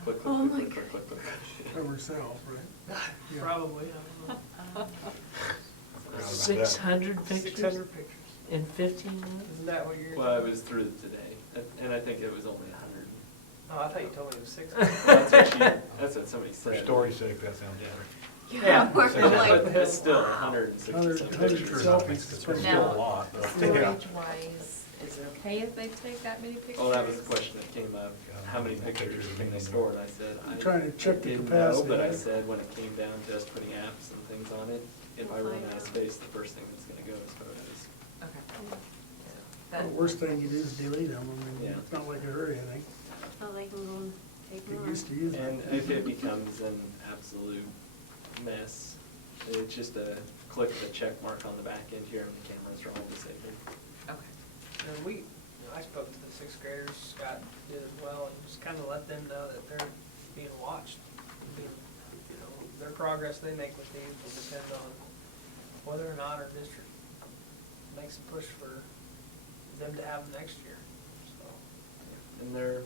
click, Oh click, my click, click, click, click. Of herself, right? Yeah. Probably, I don't know. 600 pictures 600 pictures. in 15 minutes? Isn't that what you're? Well, it was through today, and I think it was only 100. Oh, I thought you told me it was 600. Well, that's what somebody said. For story's sake, that sounds Yeah. better. Yeah, we're But like, it's still 160 some 100 pictures. selfies. It's still Now, a lot, though. storage-wise, is it okay if they take that many pictures? Oh, that was the question that came up, how many pictures can they store? And I said, I'm trying to check the didn't capacity. know, but I said when it came down to us putting apps and things on it, if I run out of space, the first thing that's gonna go is photos. Okay. The worst thing you do is delete them. I mean, Yeah. it's not like it hurt anything. So they can go and take Get more. used to using And it. if it becomes an absolute mess, it's just a click the check mark on the back end here and the cameras are all disabled. Okay. And I spoke to the sixth graders, Scott did as well, and just kind of let them know that they're being watched. Their progress they make with these will depend on whether or not our district makes a push for them to have them next year, so. And they're,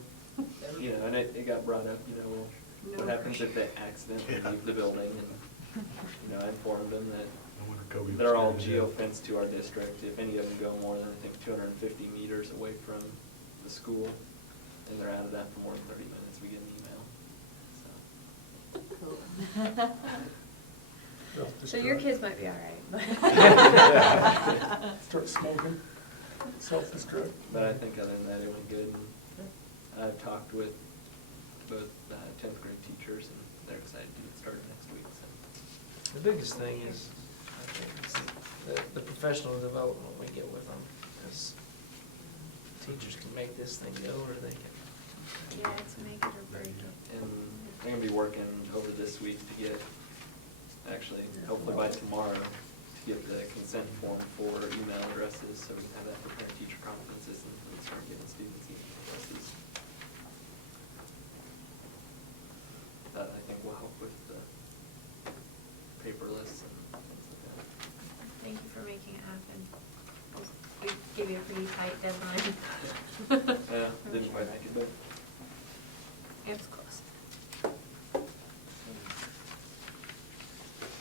and it got brought up, well, what happens if they accidentally leave the building? And, I informed them that they're all geo-fenced to our district. If any of them go more than, I think, 250 meters away from the school, and they're out of that for more than 30 minutes, we get an email. So your kids might be all right. Start smoking, self-destruct. But I think other than that, it went good. And I've talked with both 10th grade teachers, and they're excited to get started next week. So. The biggest thing is, I think, is the professional development we get with them. Because teachers can make this thing go, or they can. Yeah, it's make it or break it. And I'm gonna be working over this week to get, actually, hopefully by tomorrow, to get the consent form for email addresses, so we can have that for parent-teacher conferences and start getting students email addresses. That I think will help with the paperless and things like that. Thank you for making it happen. We give you a pretty tight deadline. Yeah, didn't quite make it, but. It was close.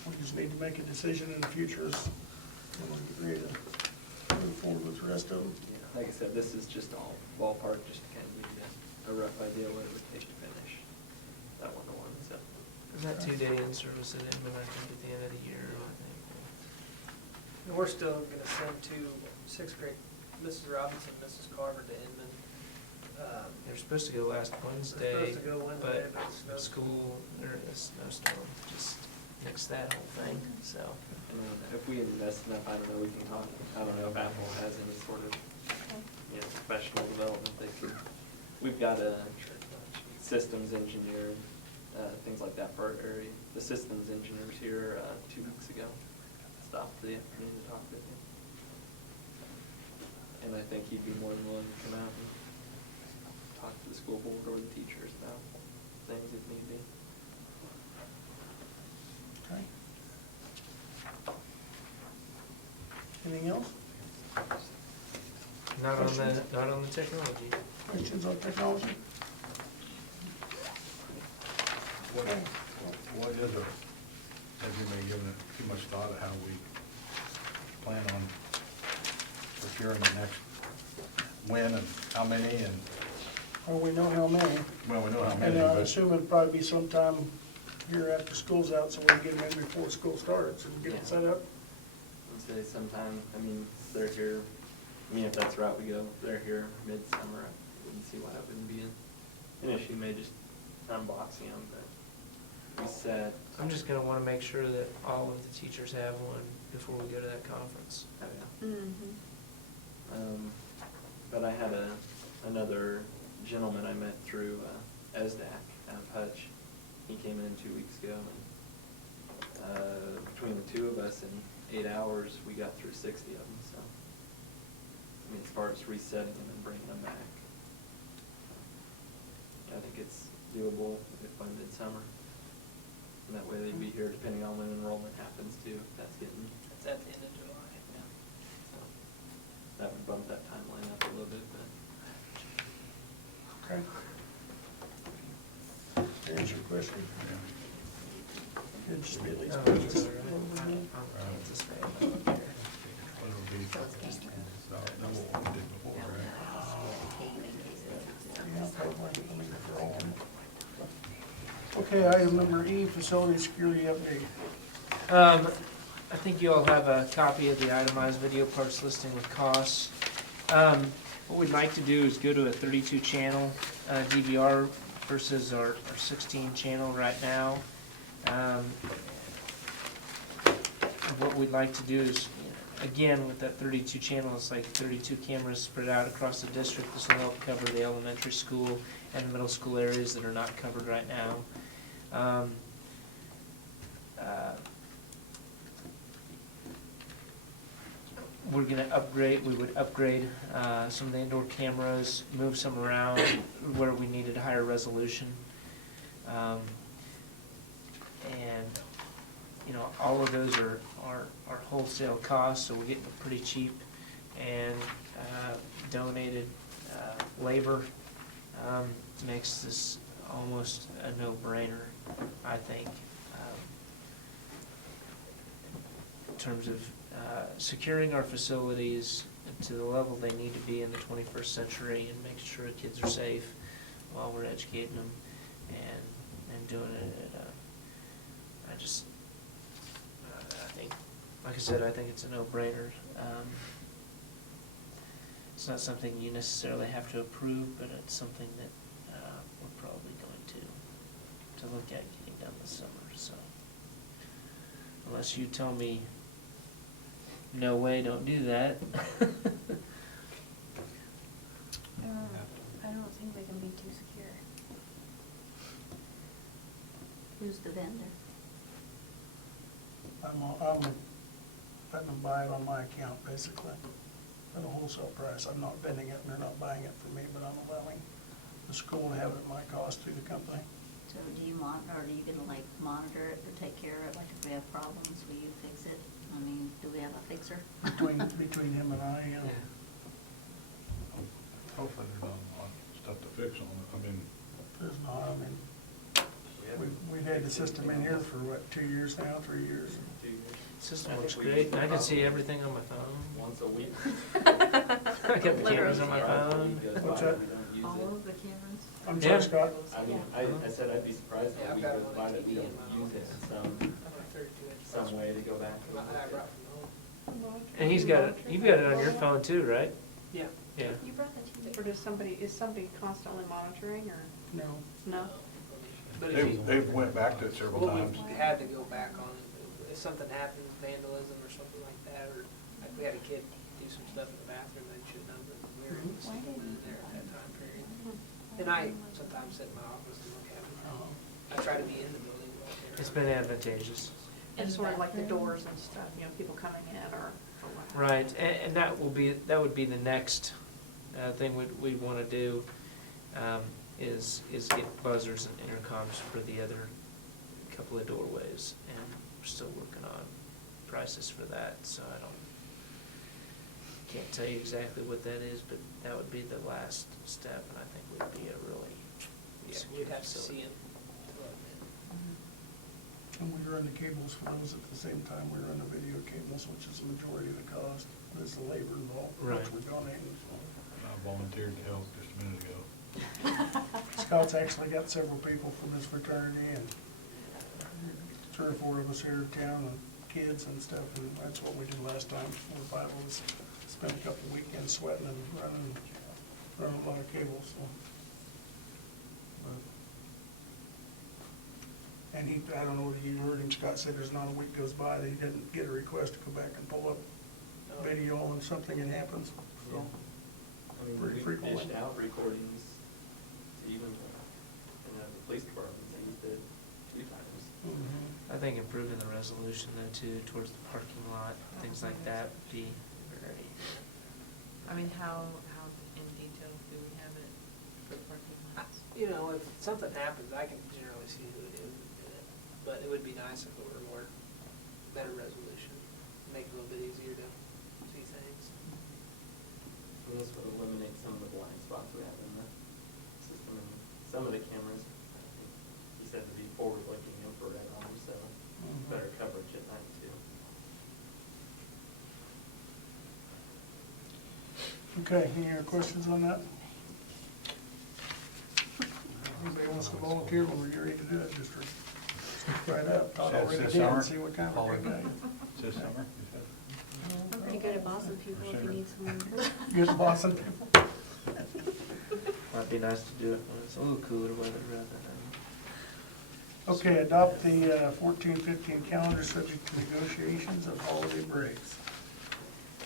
We just need to make a decision in the future as when we get ready to move forward with the rest of them. Yeah, like I said, this is just all ballpark, just to kind of give you a rough idea what it would take to finish that one-to-one, so. Is that 2-day in-service at Inman, I think, at the end of the year, I think? And we're still gonna send two sixth grade, Mrs. Robinson, Mrs. Carver to Inman. They're supposed to go last Wednesday, They're supposed to go Wednesday, but it's but school, or a snowstorm, just nixed that whole thing, so. And if we invest enough, I don't know, we can talk, I don't know if Apple has any sort of, professional development they could. We've got a systems engineer, things like that for our area. The systems engineer's here 2 weeks ago, stopped for the afternoon to talk with him. And I think he'd be more than willing to come out and talk to the school board or the teachers about things if need be. Okay. Anything else? Not on the technology. Questions on technology? What is it, have you been giving it too much thought of how we plan on procuring the next when and how many and, Well, we know how many. well, we know how many, And I but assume it'll probably be sometime here after school's out, so we can get them in before school starts and get it set up. I'd say sometime, they're here, if that's the route we go, they're here midsummer, I wouldn't see why that wouldn't be an issue, may just unboxing them, but we said. I'm just gonna wanna make sure that all of the teachers have one before we go to that conference. But I had another gentleman I met through ESDAC out of Hutch. He came in 2 weeks ago, and between the two of us in 8 hours, we got through 60 of them, so. As far as resetting them and bringing them back, I think it's doable if by midsummer. And that way they'd be here depending on when enrollment happens too, if that's getting. It's at the end of July. Yeah. So that would bump that timeline up a little bit, but. Okay. Answer your question. It'd just be at least. Oh, it's all right. I'm Kansas fan. it'll be about double what we did before, right? Yeah, probably. For all of them. Okay, item number E, facility security update. I think you all have a copy of the itemized video parts listing with costs. What we'd like to do is go to a 32 channel DVR versus our 16 channel right now. What we'd like to do is, again, with that 32 channel, it's like 32 cameras spread out across the district. This will help cover the elementary school and the middle school areas that are not covered right now. We're gonna upgrade, we would upgrade some of the indoor cameras, move some around where we needed higher resolution. And, you know, all of those are wholesale costs, so we're getting it pretty cheap. And donated labor makes this almost a no-brainer, I think, in terms of securing our facilities to the level they need to be in the 21st century and making sure kids are safe while we're educating them and doing it at I think, like I said, I think it's a no-brainer. It's not something you necessarily have to approve, but it's something that we're probably going to look at getting done this summer, so. Unless you tell me, no way, don't do that. I don't think they can be too secure. Who's the vendor? I'm letting them buy it on my account, basically, at a wholesale price. I'm not vending it, and they're not buying it from me, but I'm allowing the school to have it at my cost through the company. So do you monitor, or are you gonna like monitor it or take care of it? Like if we have problems, will you fix it? I mean, do we have a fixer? Between him and I, yeah. Hopefully there's not a lot of stuff to fix on it. I mean, There's not, I mean, we've had the system in here for what, 2 years now, 3 years? System works great, and I can see everything on my phone. Once a week. I got the cameras on my phone. What's that? All of the cameras? I'm Yeah. sorry, Scott. I mean, I said I'd be surprised if we goes by that we don't use it in some way to go back. and look at it. And you've got it on your phone too, right? Yeah. Yeah. You brought that to me. Or is somebody constantly monitoring, or No. no? But if you, they've went back to it several what times. we've had to go back on, if something happens, vandalism or something like that, or like we had a kid do some stuff in the bathroom that shouldn't have, but we were able to see them in there at that time period. And I sometimes sit in my office and look at them. I try to be in the building. It's been advantageous. And sort of like the doors and stuff, people coming in or what have you. Right, and that would be the next thing we'd want to do, is get buzzers and intercoms for the other couple of doorways, and we're still working on prices for that, so can't tell you exactly what that is, but that would be the last step, and I think would be a really Yeah, secure we'd have to facility. see it. And we run the cables for those at the same time we run the video cables, which is the majority of the cost. There's the labor involved, which Right. we're donating. I volunteered to help just a minute ago. Scott's actually got several people from his fraternity, and 3 or 4 of us here in town, and kids and stuff, and that's what we did last time. 4 or 5 of us spent a couple weekends sweating and running a lot of cables, so. And I don't know whether you heard him, Scott said there's not a week goes by that he didn't get a request to go back and pull up video on something that happens, so. I mean, Pretty we frequently. dished out recordings to even, the police departments used it 2 times. I think improving the resolution though too, towards the parking lot, things like that would be very, I mean, how in detail do we have it for parking lots? You know, if something happens, I can generally see who it is, but it would be nice if it were more, better resolution, make it a little bit easier to see things. And this would eliminate some of the blind spots we have in the system. And some of the cameras, I think he said to be forward-looking infrared on them, so better coverage at night too. Okay, any other questions on that? Anybody wants to volunteer when we're ready to do it, just stick right up. Todd Says already this did, summer? and see what kind of work we got. This summer, you said? I'm pretty good at bossing people if you need someone. You get the boss and people? Might be nice to do it when it's a little cooler weather rather than. Okay, adopt the 14-15 calendar subject to negotiations of holiday breaks.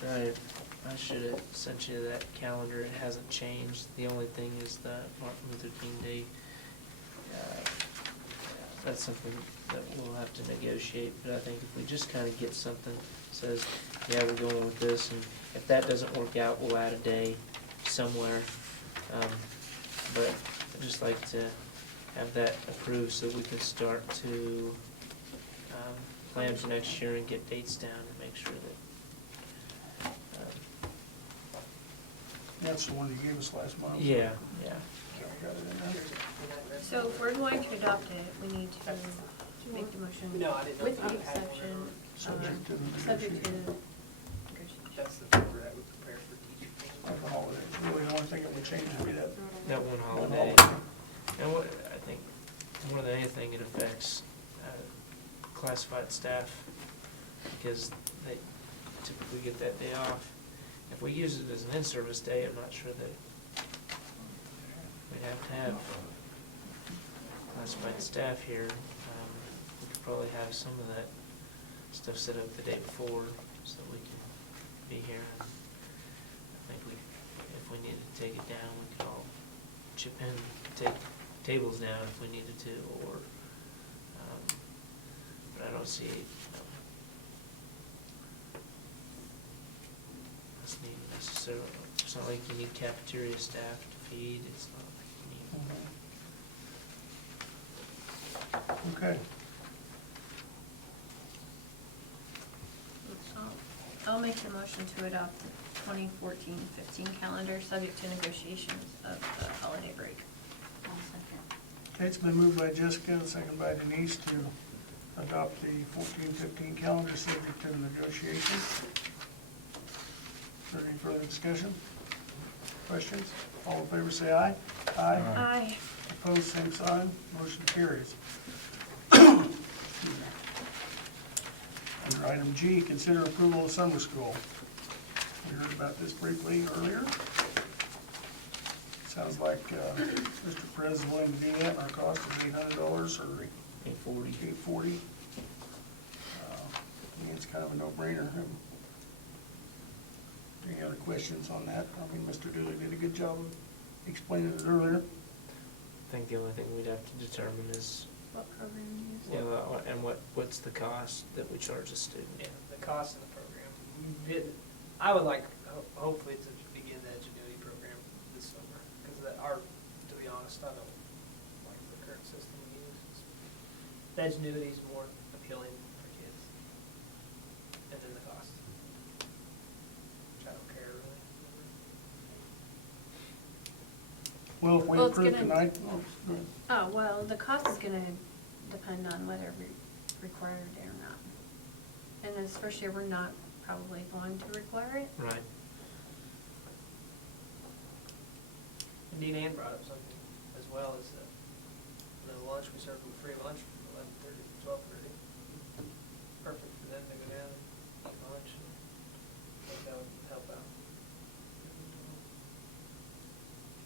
Right, I should have sent you that calendar, it hasn't changed, the only thing is the Martin Luther King Day. That's something that we'll have to negotiate, but I think if we just kind of get something that says, yeah, we're going with this, and if that doesn't work out, we'll add a day somewhere. But I'd just like to have that approved so we can start to plan for next year and get dates down and make sure that That's the one you gave us last month. yeah. Yeah, I got it in there. So if we're going to adopt it, we need to make the motion No, I didn't know with if you the had one or exception, Subject to the subject to negotiation. negotiation. That's the paper that we prepared for teacher training. Of the holidays. Really, the only thing that would change would be that That one one holiday. holiday. And what, I think, more than anything, it affects classified staff, because they typically get that day off. If we use it as an in-service day, I'm not sure that we'd have to have classified staff here. We could probably have some of that stuff set up the day before, so we can be here. And I think if we needed to take it down, we could all chip in, take tables down if we needed to, or, but I don't see us needing necessarily, it's not like you need cafeteria staff to feed, it's not like you need. Okay. I'll make the motion to adopt the 2014-15 calendar, subject to negotiations of the holiday break. I'll second. Okay, it's been moved by Jessica and seconded by Denise to adopt the 14-15 calendar subject to the negotiations. Is there any further discussion? Questions? All in favor say aye. Aye. Aye. Opposed, same sign. Motion carries. Excuse me. Under item G, consider approval of summer school. We heard about this briefly earlier. Sounds like Mr. Perez is willing to do that, and our cost is $800 or $840. $840. It's kind of a no-brainer. Any other questions on that? I mean, Mr. Dooley did a good job of explaining it earlier. I think the only thing we'd have to determine is, What program you use? and what's the cost that we charge a student. Yeah, the cost of the program. I would like, hopefully, to begin the Edgenuity program this summer, because to be honest, I don't like the current system we use. The Edgenuity is more appealing for kids. And then the cost. Which I don't care really. Well, if we Well, it's approve gonna- tonight, oh, go ahead. Oh, well, the cost is gonna depend on whether we require it or not. And this first year, we're not probably going to require it. Right. And Dean Ann brought up something as well, as the lunch, we serve them free lunch from 11:30 to 12:30. Perfect for them to go down and eat lunch, and I think that would help out.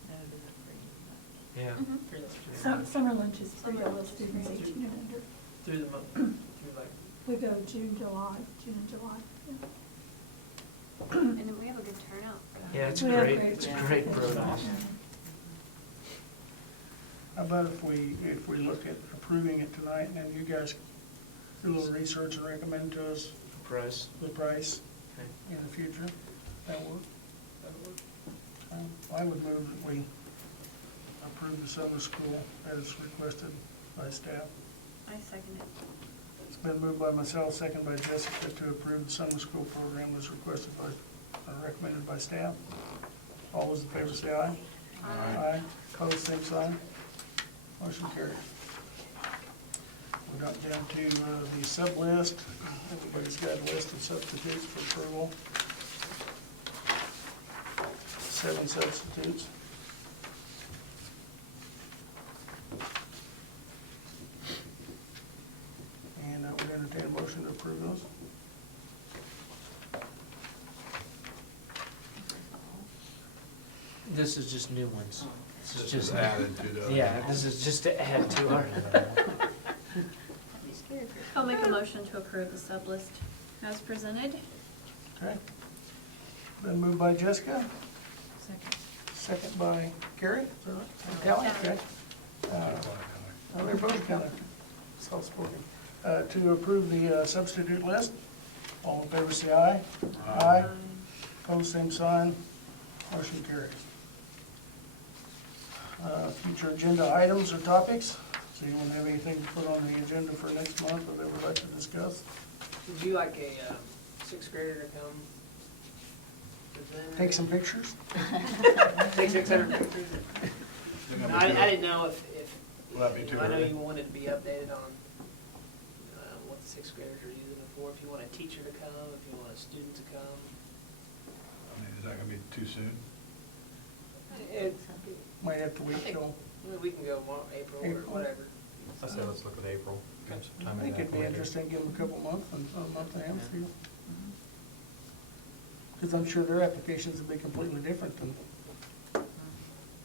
That would be the free lunch. Yeah. Free lunch. Summer lunch is free to all students 18 and under. Through the month, through like, We go June and July, yeah. And then we have a good turnout for that. Yeah, it's We have great, great- it's a yeah. great program. How about if we look at approving it tonight, and then you guys do a little research and recommend to us Price. the price Okay. in the future? That work? I would move that we approve the summer school as requested by staff. I second it. It's been moved by myself, second by Jessica, to approve the summer school program as requested by, recommended by staff. All those in favor say aye. Aye. Opposed, same sign. Motion carried. We got down to the sub-list. Everybody's got a list of substitutes for approval. 7 substitutes. And we entertain a motion to approve those. This is just new ones. This is This just, is added to the. yeah, this is just to add to our, I'll make a motion to approve the sub list as presented. Okay. Been moved by Jessica, Second. second by Carrie, is that right? Kelly, okay. Well, they're both kind of soft-spoken. To approve the substitute list, all in favor say aye. Aye. Opposed, same sign. Motion carries. Future agenda items or topics? Does anyone have anything to put on the agenda for next month that they would like to discuss? Would you like a sixth grader to come present? Take some pictures? Take 600 pictures? No, I didn't know if, Will that be too I know early? you wanted to be updated on what the sixth graders are using it for, if you want a teacher to come, if you want a student to come. I mean, is that gonna be too soon? It, Might have to wait till, we can go April or April. whatever. I say let's look at April. Give them some I time think to it'd be acclimate. interesting, give them a couple months and a month and a half, see. Because I'm sure their applications would be completely different than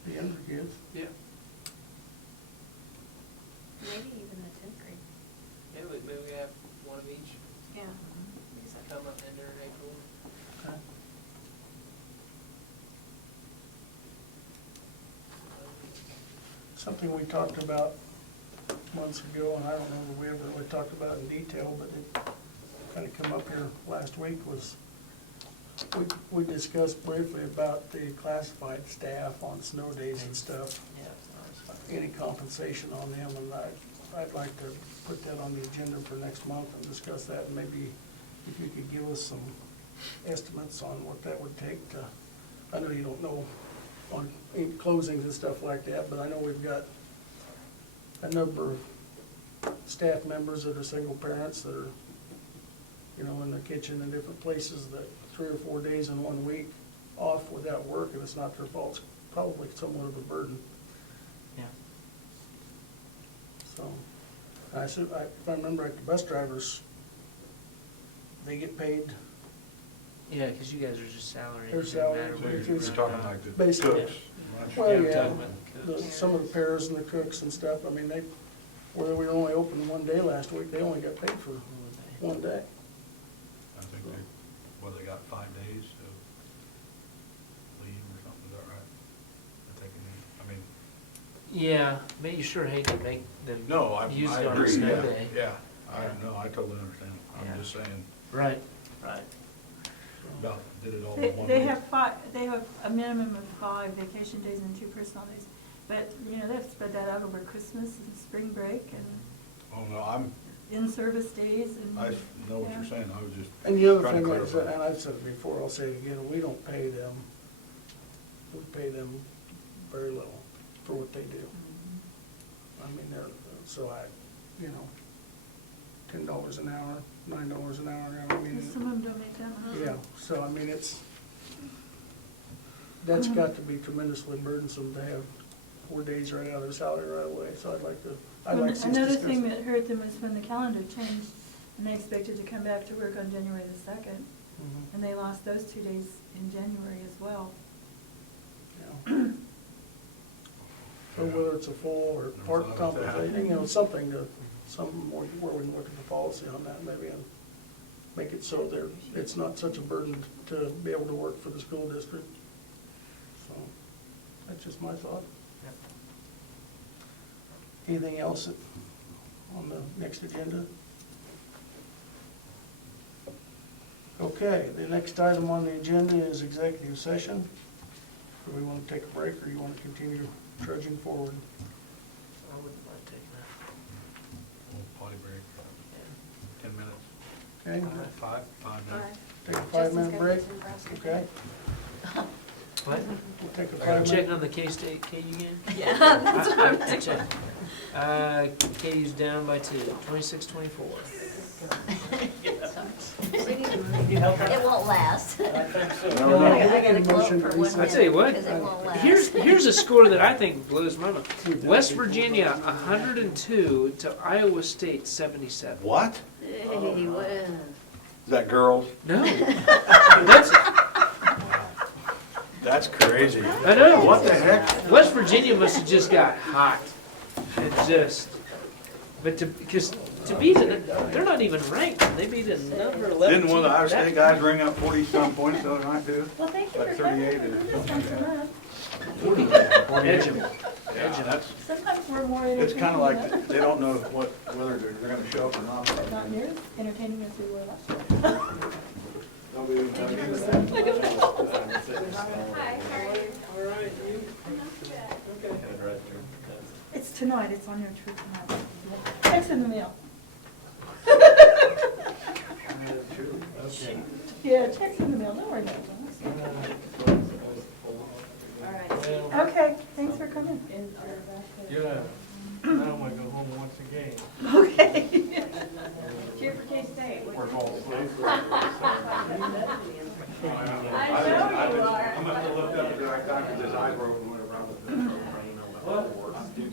the younger kids. Yeah. Maybe even the 10th grade. Yeah, maybe we have one of each Yeah. come up in during April. Okay. Something we talked about months ago, and I don't know if we ever really talked about it in detail, but it kind of come up here last week, was we discussed briefly about the classified staff on snow days and stuff. Any compensation on them, and I'd like to put that on the agenda for next month and discuss that, and maybe if you could give us some estimates on what that would take to, I know you don't know on any closings and stuff like that, but I know we've got a number of staff members that are single parents that are, you know, in the kitchen and different places that 3 or 4 days in 1 week off without work, and it's not their fault, it's probably somewhat of a burden. yeah. So, if I remember right, the bus drivers, they get paid, Yeah, because you guys are just salary. Their it doesn't salary, matter So what it's- you're you're talking like the Basically. cooks. well, Yeah, we're yeah, talking about some of the pairs and the cooks and stuff, I mean, where we were only open 1 day last week, they only got paid for 1 day. I think they got 5 days to leave or something, is that right? I think, I mean, Yeah, but you sure hate to make them no, I use it on a agree, snow yeah, day. yeah. I totally understand. Yeah. I'm just saying, Right, right. about did it all in one They week. they have a minimum of 5 vacation days and 2 personal days. But, you know, they've spread that out over Christmas and spring break and Oh, no, I'm, in-service days and. I know what yeah. you're saying, I was just And the other trying to thing is, clarify. and I've said it before, I'll say it again, we don't pay them, we pay them very little for what they do. I mean, so you know, $10 an hour, $9 an hour, I mean. Some of them don't make that much. Yeah, so I mean, that's got to be tremendously burdensome to have 4 days right out of their salary right away, so I'd like to see us Another discuss thing it. that hurt them was when the calendar changed and they expected to come back to work on January the 2nd. Mhm. And they lost those 2 days in January as well. Yeah. So whether it's a full or part Never thought of that. compensation, you know, something more, where we can look at the policy on that maybe and make it so it's not such a burden to be able to work for the school district. So, that's just my thought. Anything else on the next agenda? Okay, the next item on the agenda is executive session. Do we want to take a break, or you want to continue trudging forward? I wouldn't mind taking that. Little potty break, 10 minutes, Okay, 5 minutes. take a 5-minute break, okay? What? We'll take a Are you 5-minute. checking on the K-State KU game? Yeah, that's what I'm I checked. KU's down by 2, 26-24. It won't last. I think so. No, I I gotta think gloat motion for to 1 recess. I tell you what, Because it won't last. here's a score that I think blows my mind. West Virginia 102 to Iowa State 77. What? Hey, well. Is that girls? No, that's That's crazy. I know. What the heck? West Virginia must have just got hot. It just, but because to beat it, they're not even ranked. They beat a number 11. Didn't one of the Iowa team. State guys ring up 40-some points the other night too? Well, thank you Like for coming. 38 or something like that. Edge 'em. Yeah, that's, Sometimes we're more entertaining. it's kind of like, than others. they don't know whether they're going to show up or not. Not near as entertaining as we were last year. It's tonight, it's on your tree tonight. Check's in the mail. Yeah, check's in the mail, don't worry about it. Okay, thanks for coming. I don't wanna go home and watch the game. Okay. Cheer for K-State. Or fall asleep. I know you are. I'm gonna have to look up the exact time because his eyes were open when around the.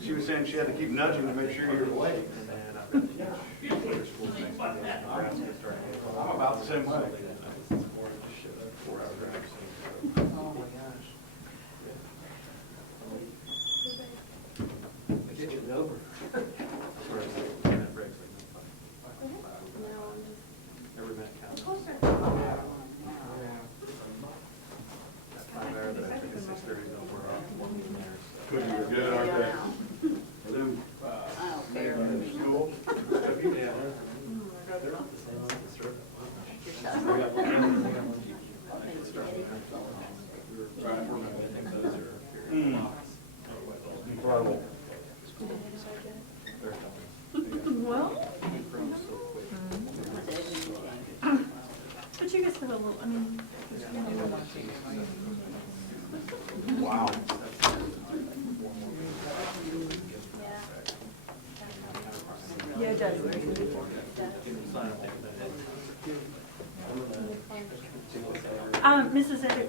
She was saying she had to keep nudging to make sure you were awake. I'm about the same way. Oh my gosh. Get it over. Good, you're good, aren't they? Are them, in school? Incredible. Well, but you guys have a little, I mean. Wow. Yeah, it does.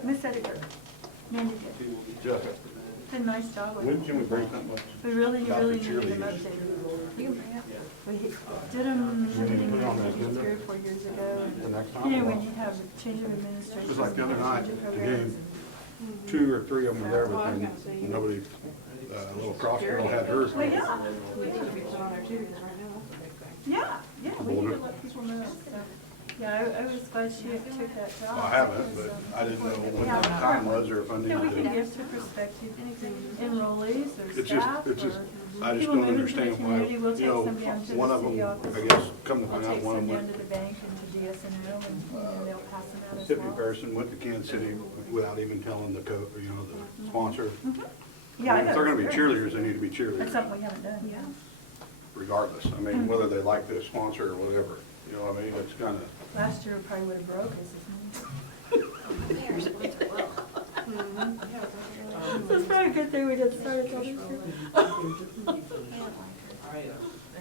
Miss Editor, Mandy did. Jessica, Did a nice job with when it. can we bring something up? We really About the need them cheerleaders. updated. We did them, You want me to put it on the agenda? 3 or 4 years ago. The next You time? know, when you have change of administration. Just like the other night, change of the programs. game, 2 or 3 of them were there, but then nobody, little cross girl had hers. Well, yeah, We should be put on there too, because right now. yeah, we need to let people know, so. Yeah, I was glad she took that job. Well, I haven't, but I didn't know when the time was or if I Yeah, we can needed to. give to prospective enrollees or It's just, staff it's just, or I just people don't moving to the understand why, community. We'll you take know, some down to one the of them, city office. I guess, come to We'll find out, take one of some them down went, to the bank and to DSNO and they'll pass them out as hippie well. person went to Kansas City without even telling the coach, or, you know, the sponsor. Yeah, I If know. they're gonna be it's cheerleaders, they need to be That's cheerleaders, something we haven't done, yeah. regardless. I mean, whether they like the sponsor or whatever, you know what I mean? It's kinda, Last year probably would have broke us, isn't it? So it's probably a good thing we didn't start until this year. There's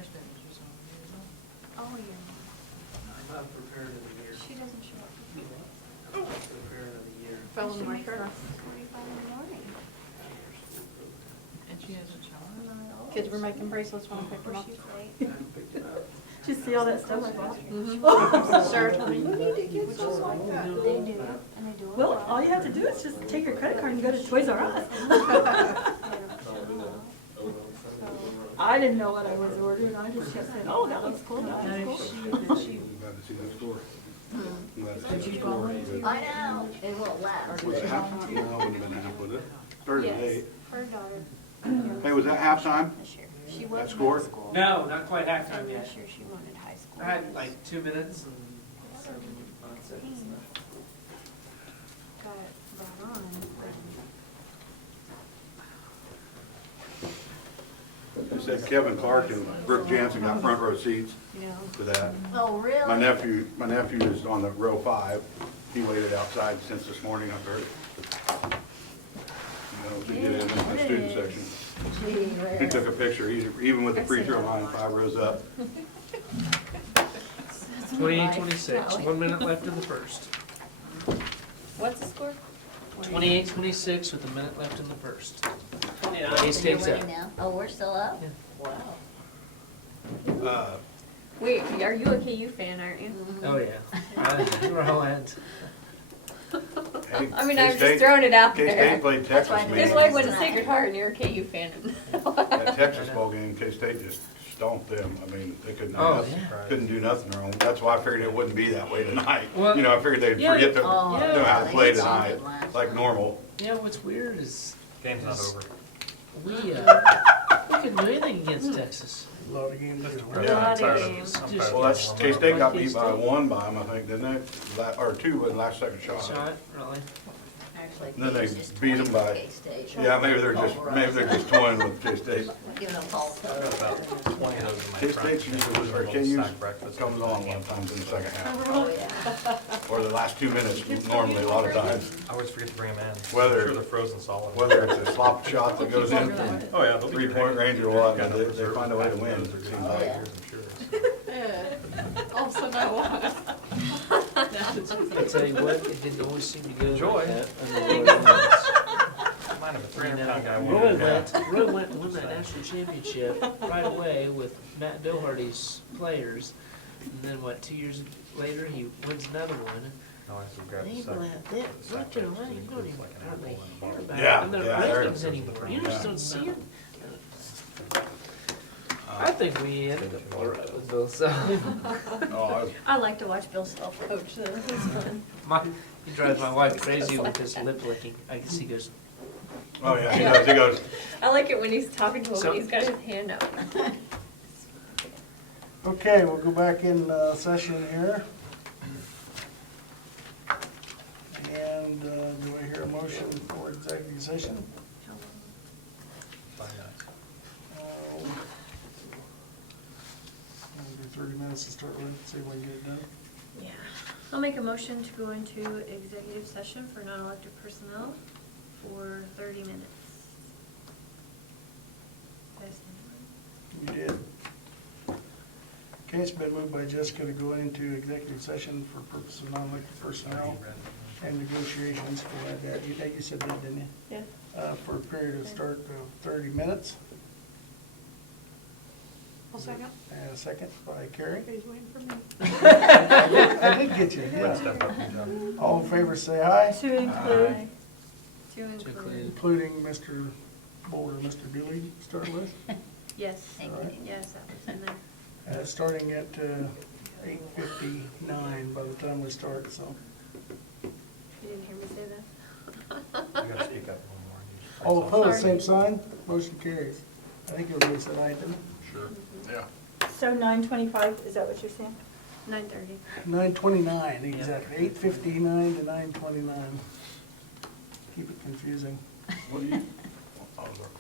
been issues on here. Oh, yeah. I'm not prepared of the year. She doesn't show up. I'm not prepared of the year. Fell in my She car. makes us 45 in the morning. And she hasn't shown. Kids were making bracelets when I picked them Or up. she's late. I haven't picked it up. Did you see all that stuff I bought? Sarah told me, you need to get stuff like that. They do it, and they do it. Well, well. all you have to do is just take your credit card and go to Toys R Us. I didn't know what I was ordering, I just kept saying, oh, that looks cool, that looks cool. I'm glad to see that score. I'm glad to see that score. I know, it won't last. Was it halftime? No, it wouldn't have been half, would it? Started at Yes, 8. her daughter Hey, was that halftime? this year. She That was in score? high school. No, not quite And halftime yet. this year she wanted high school. I had like 2 minutes and some nonsense. Got brought on. They said Kevin Clark and Brooke Jansen got front row seats You know, to that. Oh, really? My nephew is on the row 5. He waited outside since this morning, I've heard. You know, to get in the student section. Gee, He took a picture, even with the free throw line 5 rows up. 28-26, 1 minute left in the first. What's the score? 28-26 with a minute left in the first. So you're K-State's up. winning now? Oh, we're still up? Wow. Wait, are you a KU fan, aren't you? Oh, yeah. We're all at. K- I mean, I'm just K-State- throwing it out there. K-State played That's Texas, why I man. It's like when the Sacred Heart and you're a KU fan. That Texas bowl game, K-State just stomped them. I mean, they couldn't do Oh, nothing. yeah. Couldn't do nothing wrong. That's why I figured it wouldn't be that way tonight. Well, You know, I figured they'd yeah, forget to Oh, know how to they play stomped tonight, it last like night. normal. Yeah, what's weird is Game's not over. we couldn't do anything against Texas. A lot of games. Yeah, A lot I'm tired of of- games. I'm tired Just- of Well, that's, going K-State By got beat by K-State? one by them, I think, didn't they? Or two in last second shot. Shot, really. Actually, And then they it's just beat 'em 20 by- K-State. Yeah, maybe they're just toying with K-State. Giving them false I've got hope. about 20 of those in my K-State's trunk. usually, or Little KU's snack breakfast. comes on a lot of times in the second half, Oh, yeah. or the last 2 minutes, normally, a lot of times. I always forget to bring them in. Whether- I'm sure they're frozen solid. Whether it's a slop shot that goes in from Oh, yeah. they'll be 3-point good. range or what, Got they reserve find a way to win, packages, it they're seems good like. years, I'm sure. Also no. I tell you what, it didn't always seem to go Enjoy. like that under Roy Lentz. Mine have a You 300-pound guy. know, walking Roy around. went and won that national championship right away with Matt Doherty's players. And then what, 2 years later, he wins another one. No, I still grab the Ain't second. that, North Carolina, you don't even hardly hear about Yeah, it in the yeah, rankings anymore. You just don't see them. I think we ended up all right with Bill Self. Oh, I like to watch Bill Self coach, though. It's fun. He drives my wife crazy with his lip licking. I guess he goes, yeah, he goes, I like it when he's talking to him So- and he's got his hand up. Okay, we'll go back in session here. And do I hear a motion for executive session? Fine, nice. We'll do 30 minutes to start with, see if we can get it done. Yeah. I'll make a motion to go into executive session for non-elected personnel for 30 minutes. Did I say that right? You did. Okay, it's been moved by Jessica to go into executive session for purposes of non-elected personnel and negotiations for that. You said that, didn't you? Yeah. For a period of start of 30 minutes. I'll second. And a second by Carrie. He's waiting for me. I did get you, One yeah. step up and jump. All in favor, say aye, To include, To to include, include. including Mr. Boulder, Mr. Dooley, start with. yes, All right. yes, that was in there. Starting at 8:59 by the time we start, so. You didn't hear me say that? You gotta speak up a little more. and use All face opposed, Sorry. same sign, motion carries. I think everybody said aye, didn't sure, yeah. so 9:25, is that what you're saying? 9:30. 9:29, exactly, 8:59 to 9:29. Keep it confusing. What do you? Oh, they're-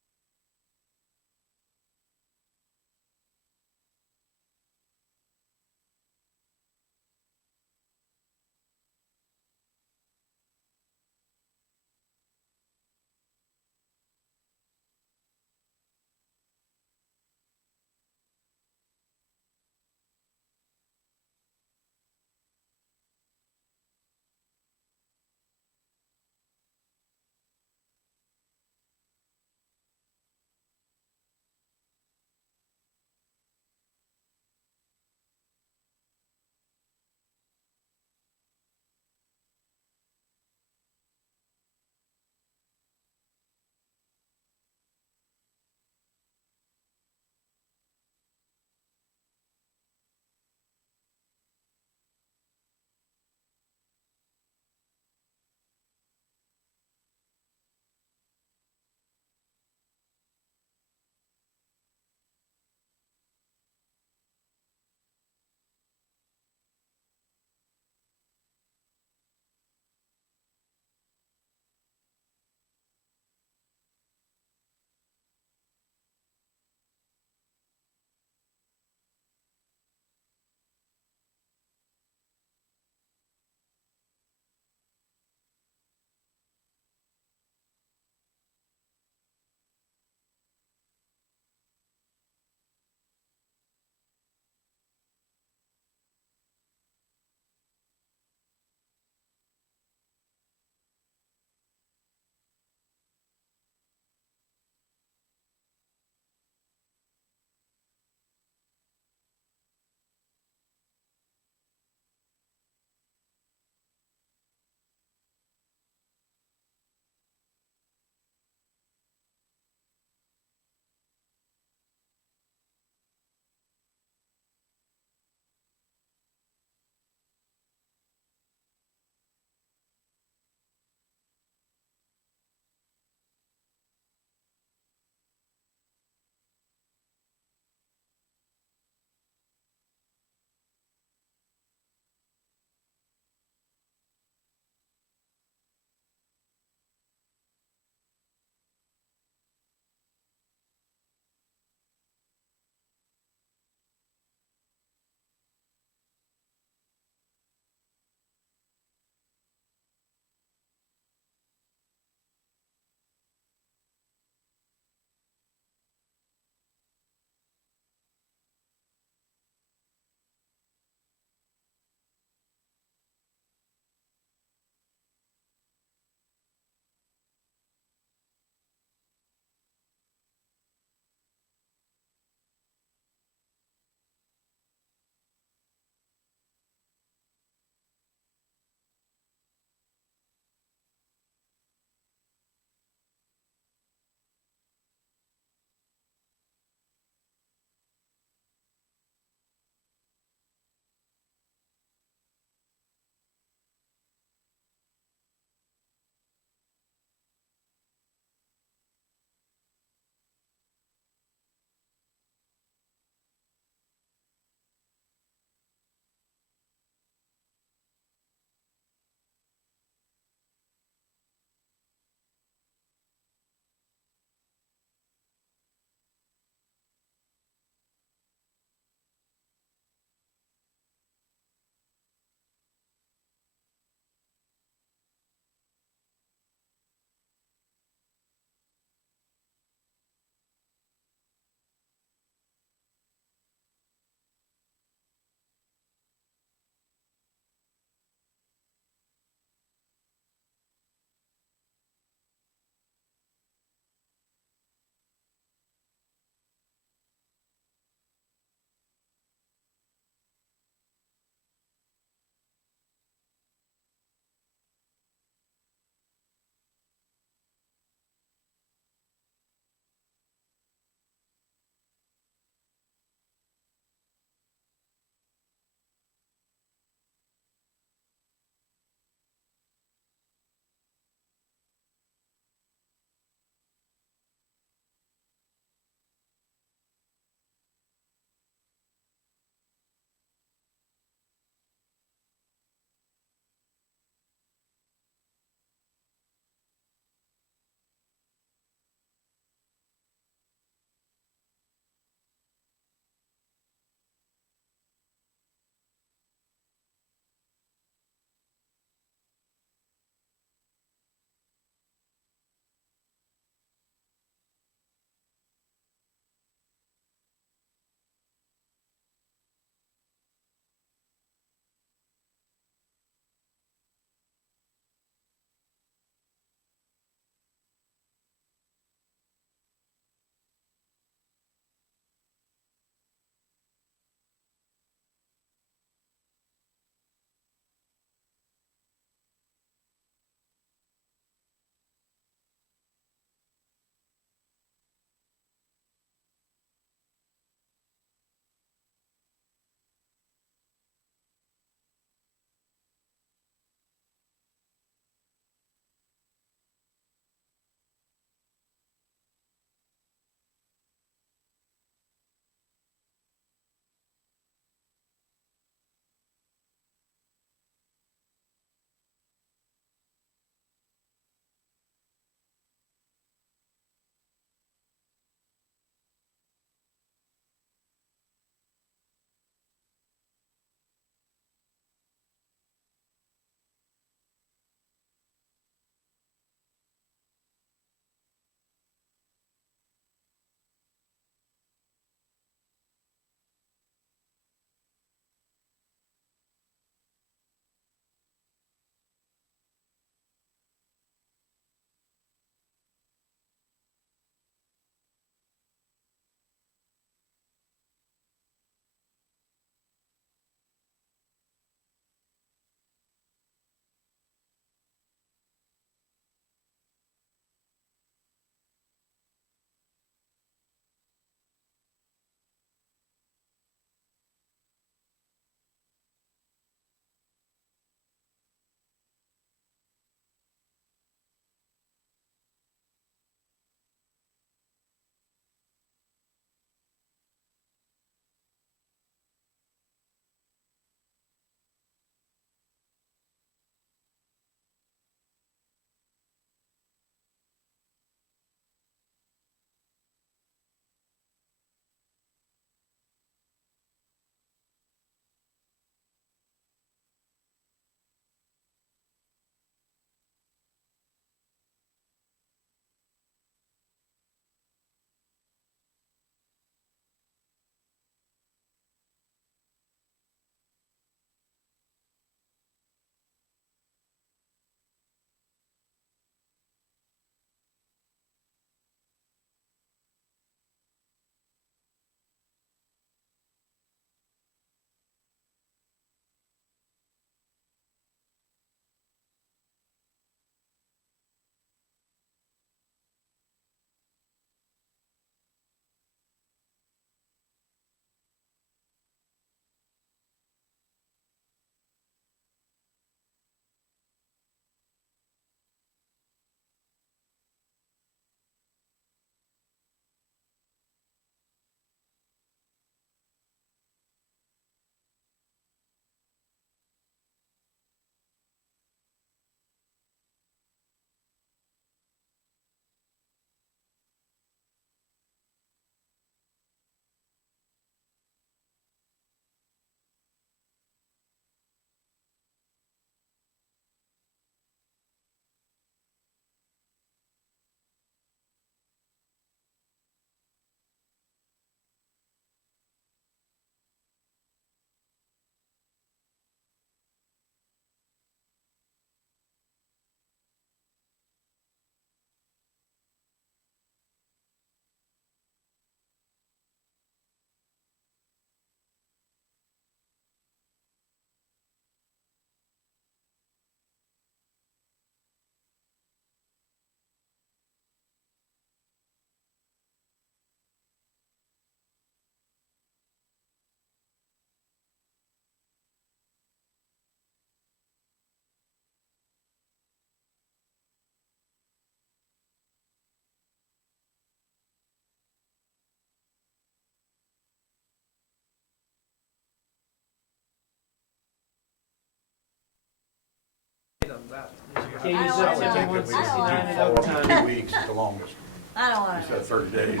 comes out. Yeah, I you don't said wanna something know. 169 I at don't wanna overtime. 2 weeks is the longest. I don't You want to. said 30 days.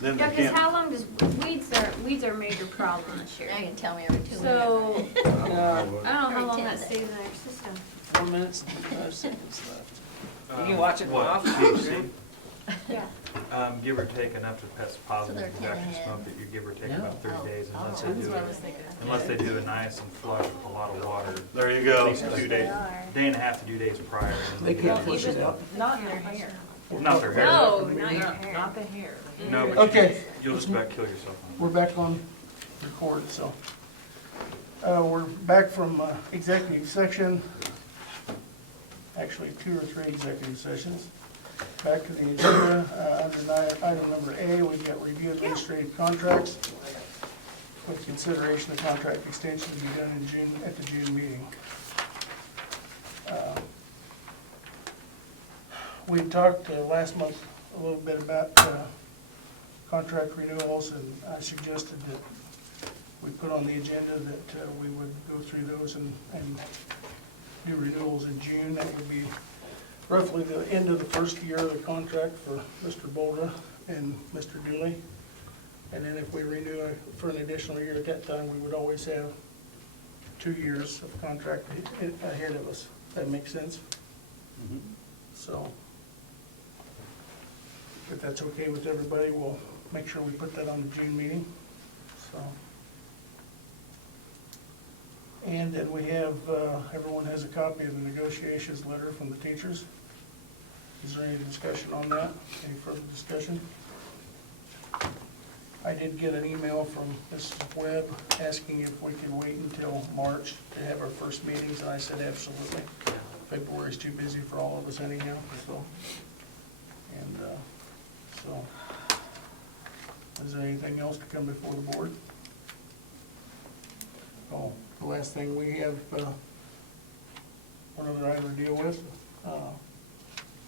Then they Yeah, because can't. how long does, weeds are a major problem this year. Now you can tell me every 2 minutes. So, I don't know how Every long 10 that days. stays in our system. 4 minutes and 5 seconds left. You can watch it in the What, office. THC? Yeah. Give or take enough to pass So they're positive production 10 smoke that you give or take Yeah. about 30 days unless they Oh, do that's what I it. was thinking. Unless they do it nice and flush with a lot of water. There you go. At least 2 days, day and a half to 2 days prior. and They then can't get push it out. Not in their hair. Not their hair. No, not your hair. Not the hair. No, but Okay. you'll just about kill yourself on it. We're back on record, so. We're back from executive section. Actually, 2 or 3 executive sessions. Back to the agenda, under item number A, we've got review administrative contracts with consideration of contract extension to be done in June, at the June meeting. We talked last month a little bit about contract renewals, and I suggested that we put on the agenda that we would go through those and do renewals in June. That would be roughly the end of the first year of the contract for Mr. Boulder and Mr. Dooley. And then if we renew for an additional year at that time, we would always have 2 years of contract ahead of us. That makes sense? Mhm. So, if that's okay with everybody, we'll make sure we put that on the June meeting, so. And then we have, everyone has a copy of the negotiations letter from the teachers. Is there any discussion on that? Any further discussion? I did get an email from Mrs. Webb asking if we could wait until March to have our first meetings, and I said absolutely. February's too busy for all of us anyhow, so. And, so, is there anything else to come before the board? Oh, the last thing we have, one other item to deal with,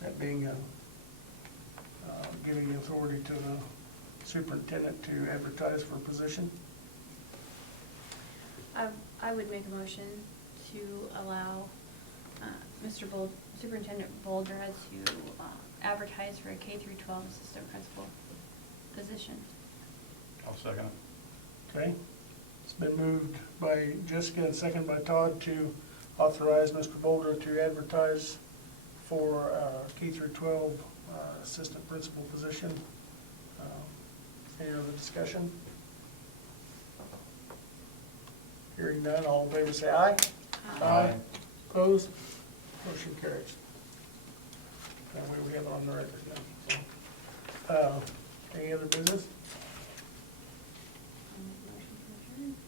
that being, giving authority to the superintendent to advertise for a position. I would make a motion to allow Superintendent Boulder to advertise for a K-12 assistant principal position. I'll second it. Okay, it's been moved by Jessica and seconded by Todd to authorize Mr. Boulder to advertise for K-12 assistant principal position. Any other discussion? Hearing none, all in favor say aye. Aye. Opposed? Motion carries. That way we have it on the record now. Any other business?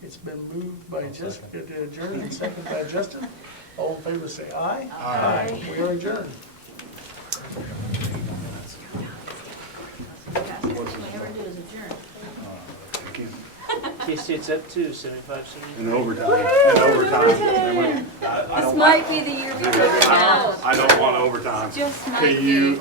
It's been moved by Jessica to adjourn and seconded by Justin. All in favor say aye. Aye. We are adjourned. All we ever do is adjourn. Casey, it's up to 75 cents. In overtime. This might be the year before now. I don't want overtime. Just might Can be. you,